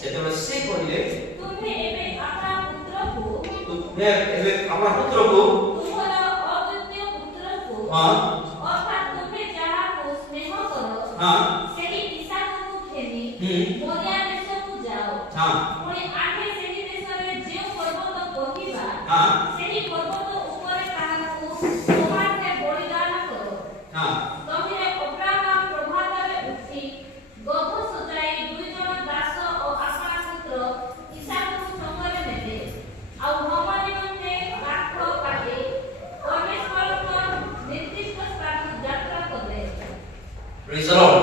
सेते से कहिले तुम्हें एबे अपना पुत्र को तुम्हारा अद्वितीय पुत्र को हाँ अर्थात तुम्हें जहाँ को स्नेह करो हाँ सेही ईसाक को खेली मोरिया देश को जाओ हाँ पुणी आगे सेही देश रे जे पर्वत कहिबा हाँ सेही पर्वत ऊपर ताहाको तोहार के बलिदान करो हाँ तमिरे अब्राहम प्रभात रे उठी गध सजाई दुई जन दास और अपना पुत्र ईसाक को संगरे नेले आ भवन निमंते काठ काटे परमेश्वर को निर्दिष्ट स्थान यात्रा करे प्रेज द लॉर्ड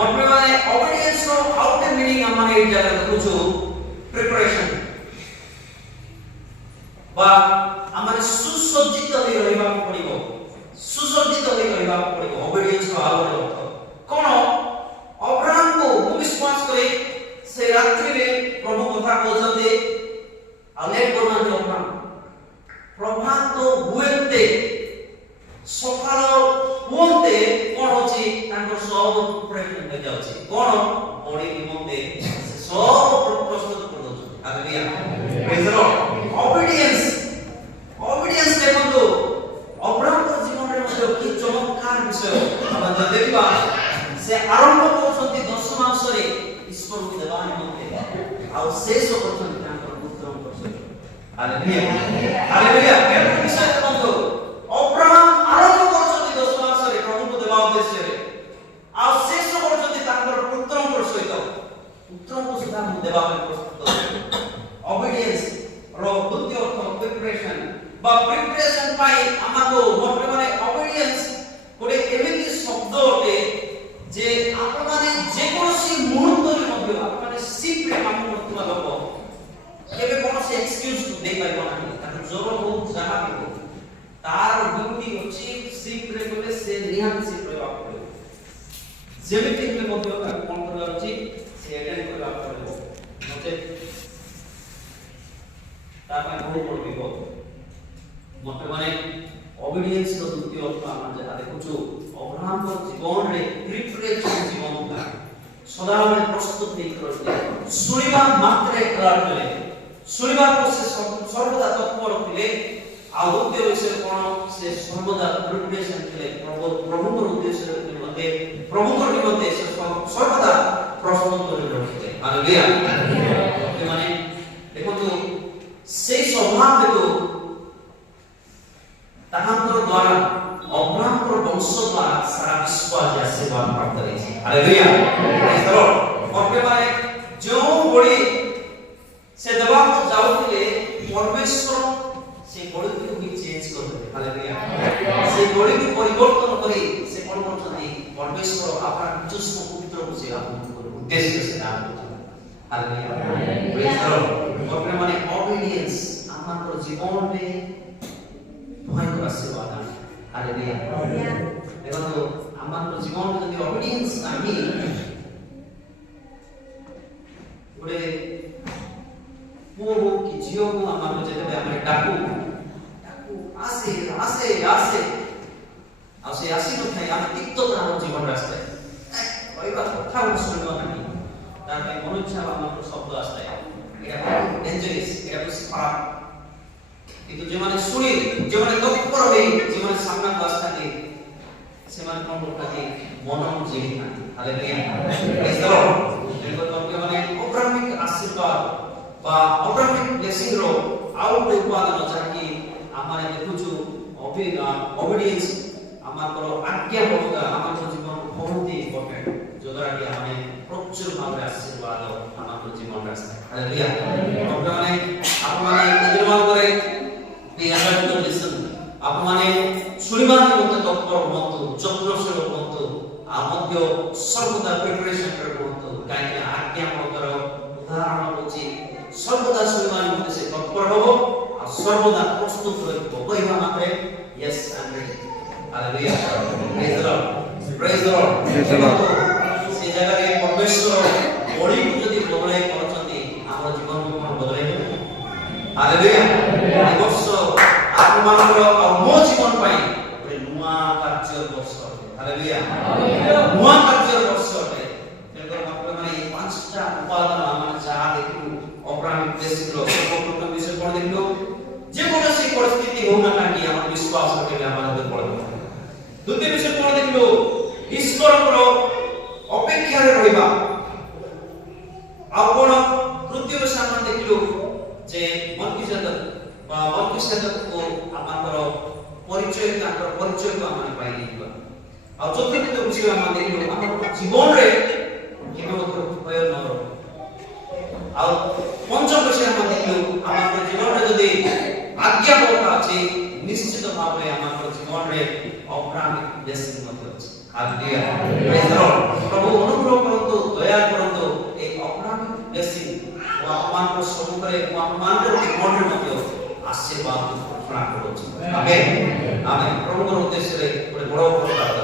मतलब माने ऑबिडियंस नो आउट मीनिंग हमने एक जगह देखुछु प्रिपरेशन बा हमने सुसज्जित होई रहबा पड़िबो ऑबिडियंस नो आउट अर्थ कोन अब्राहम को विश्वास करे से रात्रि रे प्रभु कथा कहते अलेट करना अब्राहम प्रभात हुएते सकाळ हुंते कोन होची तांको सब प्रेजेंट हो जाउची कोन बॉडी निमंते सब प्रस्तुत कर दउछ हालेलुया प्रेज द लॉर्ड ऑबिडियंस देखो अब्राहम को जीवन रे मते कि चमत्कार विषय हम देखबा से आरंभ करछन्ती 10 मास रे ईश्वर को देवा निमंते आ शेष करछन्ती तांको पुत्र करछन्ती हालेलुया केन विषय देखो अब्राहम आरंभ करछन्ती 10 मास रे प्रभु को देवा उद्देश्य रे आ शेष करछन्ती तांको पुत्र सहित पुत्र को सुधा देवा प्रस्तुत ऑबिडियंस रो द्वितीय अर्थ प्रिपरेशन बा प्रिपरेशन पाई हमको मोटे माने ऑबिडियंस कोडे एमिति शब्द अटे जे आपण माने जे कोनसी मुहूर्त रे मध्य आपण माने सिप रे काम करतुवा लोक केबे कोनसी एक्सक्यूज दे पाइबो नाही तार जोर हो जहा भी हो तार ड्यूटी अछि सिप रे कोले से निहान सिप रे बाप पड़े जेमिति में मध्य कोन करला अछि से अटेंड करला पड़े मते तापर बहुत बड़ विपद मते माने ऑबिडियंस रो द्वितीय अर्थ हम जहा देखुछु अब्राहम को जीवन ଜୀବନରେ ପ୍ରିପରେସନ ଜୀବନ ଥିଲା ସଦାବେଳେ ପ୍ରସ୍ତୁତ ହେଇକି ରହିଥିଲେ ଶୁଣିବା ମାତ୍ରେ ଆଲର୍ଟ ଥିଲେ ଶୁଣିବାକୁ ସେ ସର୍ବଦା ତତ୍ପର ଥିଲେ ଆଉ ଦ୍ୱିତୀୟ ବିଷୟ କ'ଣ ସେ ସର୍ବଦା ପ୍ରିପରେସନ ଥିଲେ ପ୍ରଭୁଙ୍କର ଉଦ୍ଦେଶ୍ୟ ନିମନ୍ତେ ପ୍ରଭୁଙ୍କର ନିମନ୍ତେ ସେ ସର୍ବଦା ପ୍ରସ୍ତୁତ କରି ରହୁଥିଲେ ହାଲେଲୁୟା ମାନେ ଦେଖନ୍ତୁ সেই স্বভাব দেখো তাহাଙ୍କର দ্বারা অব্রাহামর বংশ দ্বারা সারা বিশ্ব আজ আশীর্বাদ প্রাপ্ত হয়েছে হালেলুয়া প্রেজ দ্য লর্ড অপেমানে যে বড়ি সে দেবাকে যাওଥିଲେ পরমেশ্বর সেই বড়িকে भी চেঞ্জ করবে হালেলুয়া সেই বড়িকে পরিবর্তন করে সে কোন করছেন পরমেশ্বর আপনার নিজস্ব পুত্রকে সে আপন উদ্দেশ্য সে দান করছেন হালেলুয়া প্রেজ দ্য লর্ড অপেমানে obedience আমার জীবনে ভয়ঙ্কর আশীর্বাদ হালেলুয়া দেখো আমার জীবনে যদি obedience নাই ଗୋଟେ ପୁଅ ହଉ କି ଝିଅ ହଉ ଆମର ଯେତେବେଳେ ଆମେ ଡାକୁ ଆସେ ଆସେ ଆସେ ଆଉ ସେ ଆସିନଥାଏ ଆମେ ତିକ୍ତତା ଆମ ଜୀବନରେ ଆସିଥାଏ କହିବା କଥା ଗୋଟେ ଶୁଣିବା ନାହିଁ ତାର ପାଇଁ ମନ ଇଚ୍ଛା ଆମର ଶବ୍ଦ ଆସିଥାଏ এটা ডেঞ্জারাস এটা বেশি খারাপ কিন্তু যেমানে শুনি যেমানে তৎপর হই যেমানে সামনে আসথাকে সেমানে কোন থাকে মনন জীবন থাকে হালেলুয়া প্রেজ দ্য লর্ড এরকম তবে মানে অব্রাহ্মিক আশীর্বাদ বা অব্রাহ্মিক ব্লেসিং র ଆଉ ଗୋଟେ ଉପାଦାନ ଯାହାକି ଆମେ ଦେଖୁଛୁ obedience ଆମର ଆଜ୍ଞା ବଳକା ଆମର ଜୀବନକୁ ବହୁତ ଇମ୍ପୋର୍ଟାଣ୍ଟ ଯୋଉଦ୍ୱାରା କି ଆମେ ପ୍ରଚୁର ଭାବରେ ଆଶୀର୍ବାଦ ଆମର ଜୀବନରେ ଆସିଥାଏ ହାଲେଲୁୟା ଆପଣମାନେ ଏଜମାନଙ୍କରେ ପିଆଜକୁ ଲିସନ୍ ଆପଣମାନେ ଶୁଣିବା ନିମନ୍ତେ ତତ୍ପର ହୁଅନ୍ତୁ ଯତ୍ନଶୀଳ ହୁଅନ୍ତୁ ଆଉ ମଧ୍ୟ ସର୍ବଦା ପ୍ରିପାରେସନରେ ରୁହନ୍ତୁ କାହିଁକି ଆଜ୍ଞା ବଳକାର ଉଦାହରଣ ହେଉଛି ସର୍ବଦା ଶୁଣିବା ନିମନ୍ତେ ସେ ତତ୍ପର ହେବ ଆଉ ସର୍ବଦା ପ୍ରସ୍ତୁତ ରହିବ କହିବା ମାତ୍ରେ yes I'm ready hallelujah praise the lord ସେ ଜାଗାରେ ପରମେଶ୍ୱର ବଳିକୁ ଯଦି ବଦଳାଇ କରୁଛନ୍ତି ଆମର ଜୀବନକୁ କ'ଣ ବଦଳାଇବେ ହାଲେଲୁୟା ଏ ବର୍ଷ ଆପଣମାନଙ୍କର ଆଉ ମୋ ଜୀବନ ପାଇଁ ଗୋଟେ ନୂଆ କାର୍ଯ୍ୟ ବର୍ଷ ହାଲେଲୁୟା ନୂଆ କାର୍ଯ୍ୟ ବର୍ଷ ଅଟେ ତେଣୁ ଆପଣମାନେ এই পাঁচটা উপাদান আমরা যাহা দেখিলু অব্রাহ্মিক ব্লেসিংর সর্বপ্রথম বিষয় কোন দেখিলু যে কৌশি পরিস্থিতি হোক না কাকি আমার বিশ্বাস কেবে আমাদের পড়বে দ্বিতীয় বিষয় কোন দেখিলু ঈশ্বরଙ୍କର অপেক্ষারে রহিবা ଆଉ কোন তৃতীয় বিষয় আমরা দেখিলু যে মলকিসেদকକୁ ଆମର ପରିଚୟ ତାଙ୍କର ପରିଚୟକୁ ଆମେ ପାଇଯିବା ଆଉ ଚତୁର୍ଥ ବିଷୟ ଆମେ ଦେଖିଲୁ ଆମର ଜୀବନରେ କେବେ ମଧ୍ୟ ଭୟ ନ ରହୁ ଆଉ ପଞ୍ଚମ ବିଷୟ ଆମେ ଦେଖିଲୁ ଆମର ଜୀବନରେ ଯଦି ଆଜ୍ଞା ବଳକା ଅଛି ନିଶ୍ଚିତ ଭାବରେ ଆମର ଜୀବନରେ ଅବ୍ରାହ୍ମିକ ବ୍ଲେସିଂ ମଧ୍ୟ ଅଛି ହାଲେଲୁୟା ପ୍ରେଜ ଦ ଲର୍ଡ ପ୍ରଭୁ ଅନୁଗ୍ରହ କରନ୍ତୁ ଦୟା କରନ୍ତୁ এই অব্রাহ্মিক ব্লেসিং ও ଆପଣଙ୍କ ସମ୍ମୁଖରେ ଓ ଆପଣଙ୍କ ଜୀବନରେ ମଧ୍ୟ ଆଶୀର୍ବାଦ ପ୍ରାପ୍ତ କରୁଛି ଆମେନ୍ ଆମେନ୍ ପ୍ରଭୁଙ୍କର ଉଦ୍ଦେଶ୍ୟରେ ଗୋଟେ ବଡ଼ ଉପକାର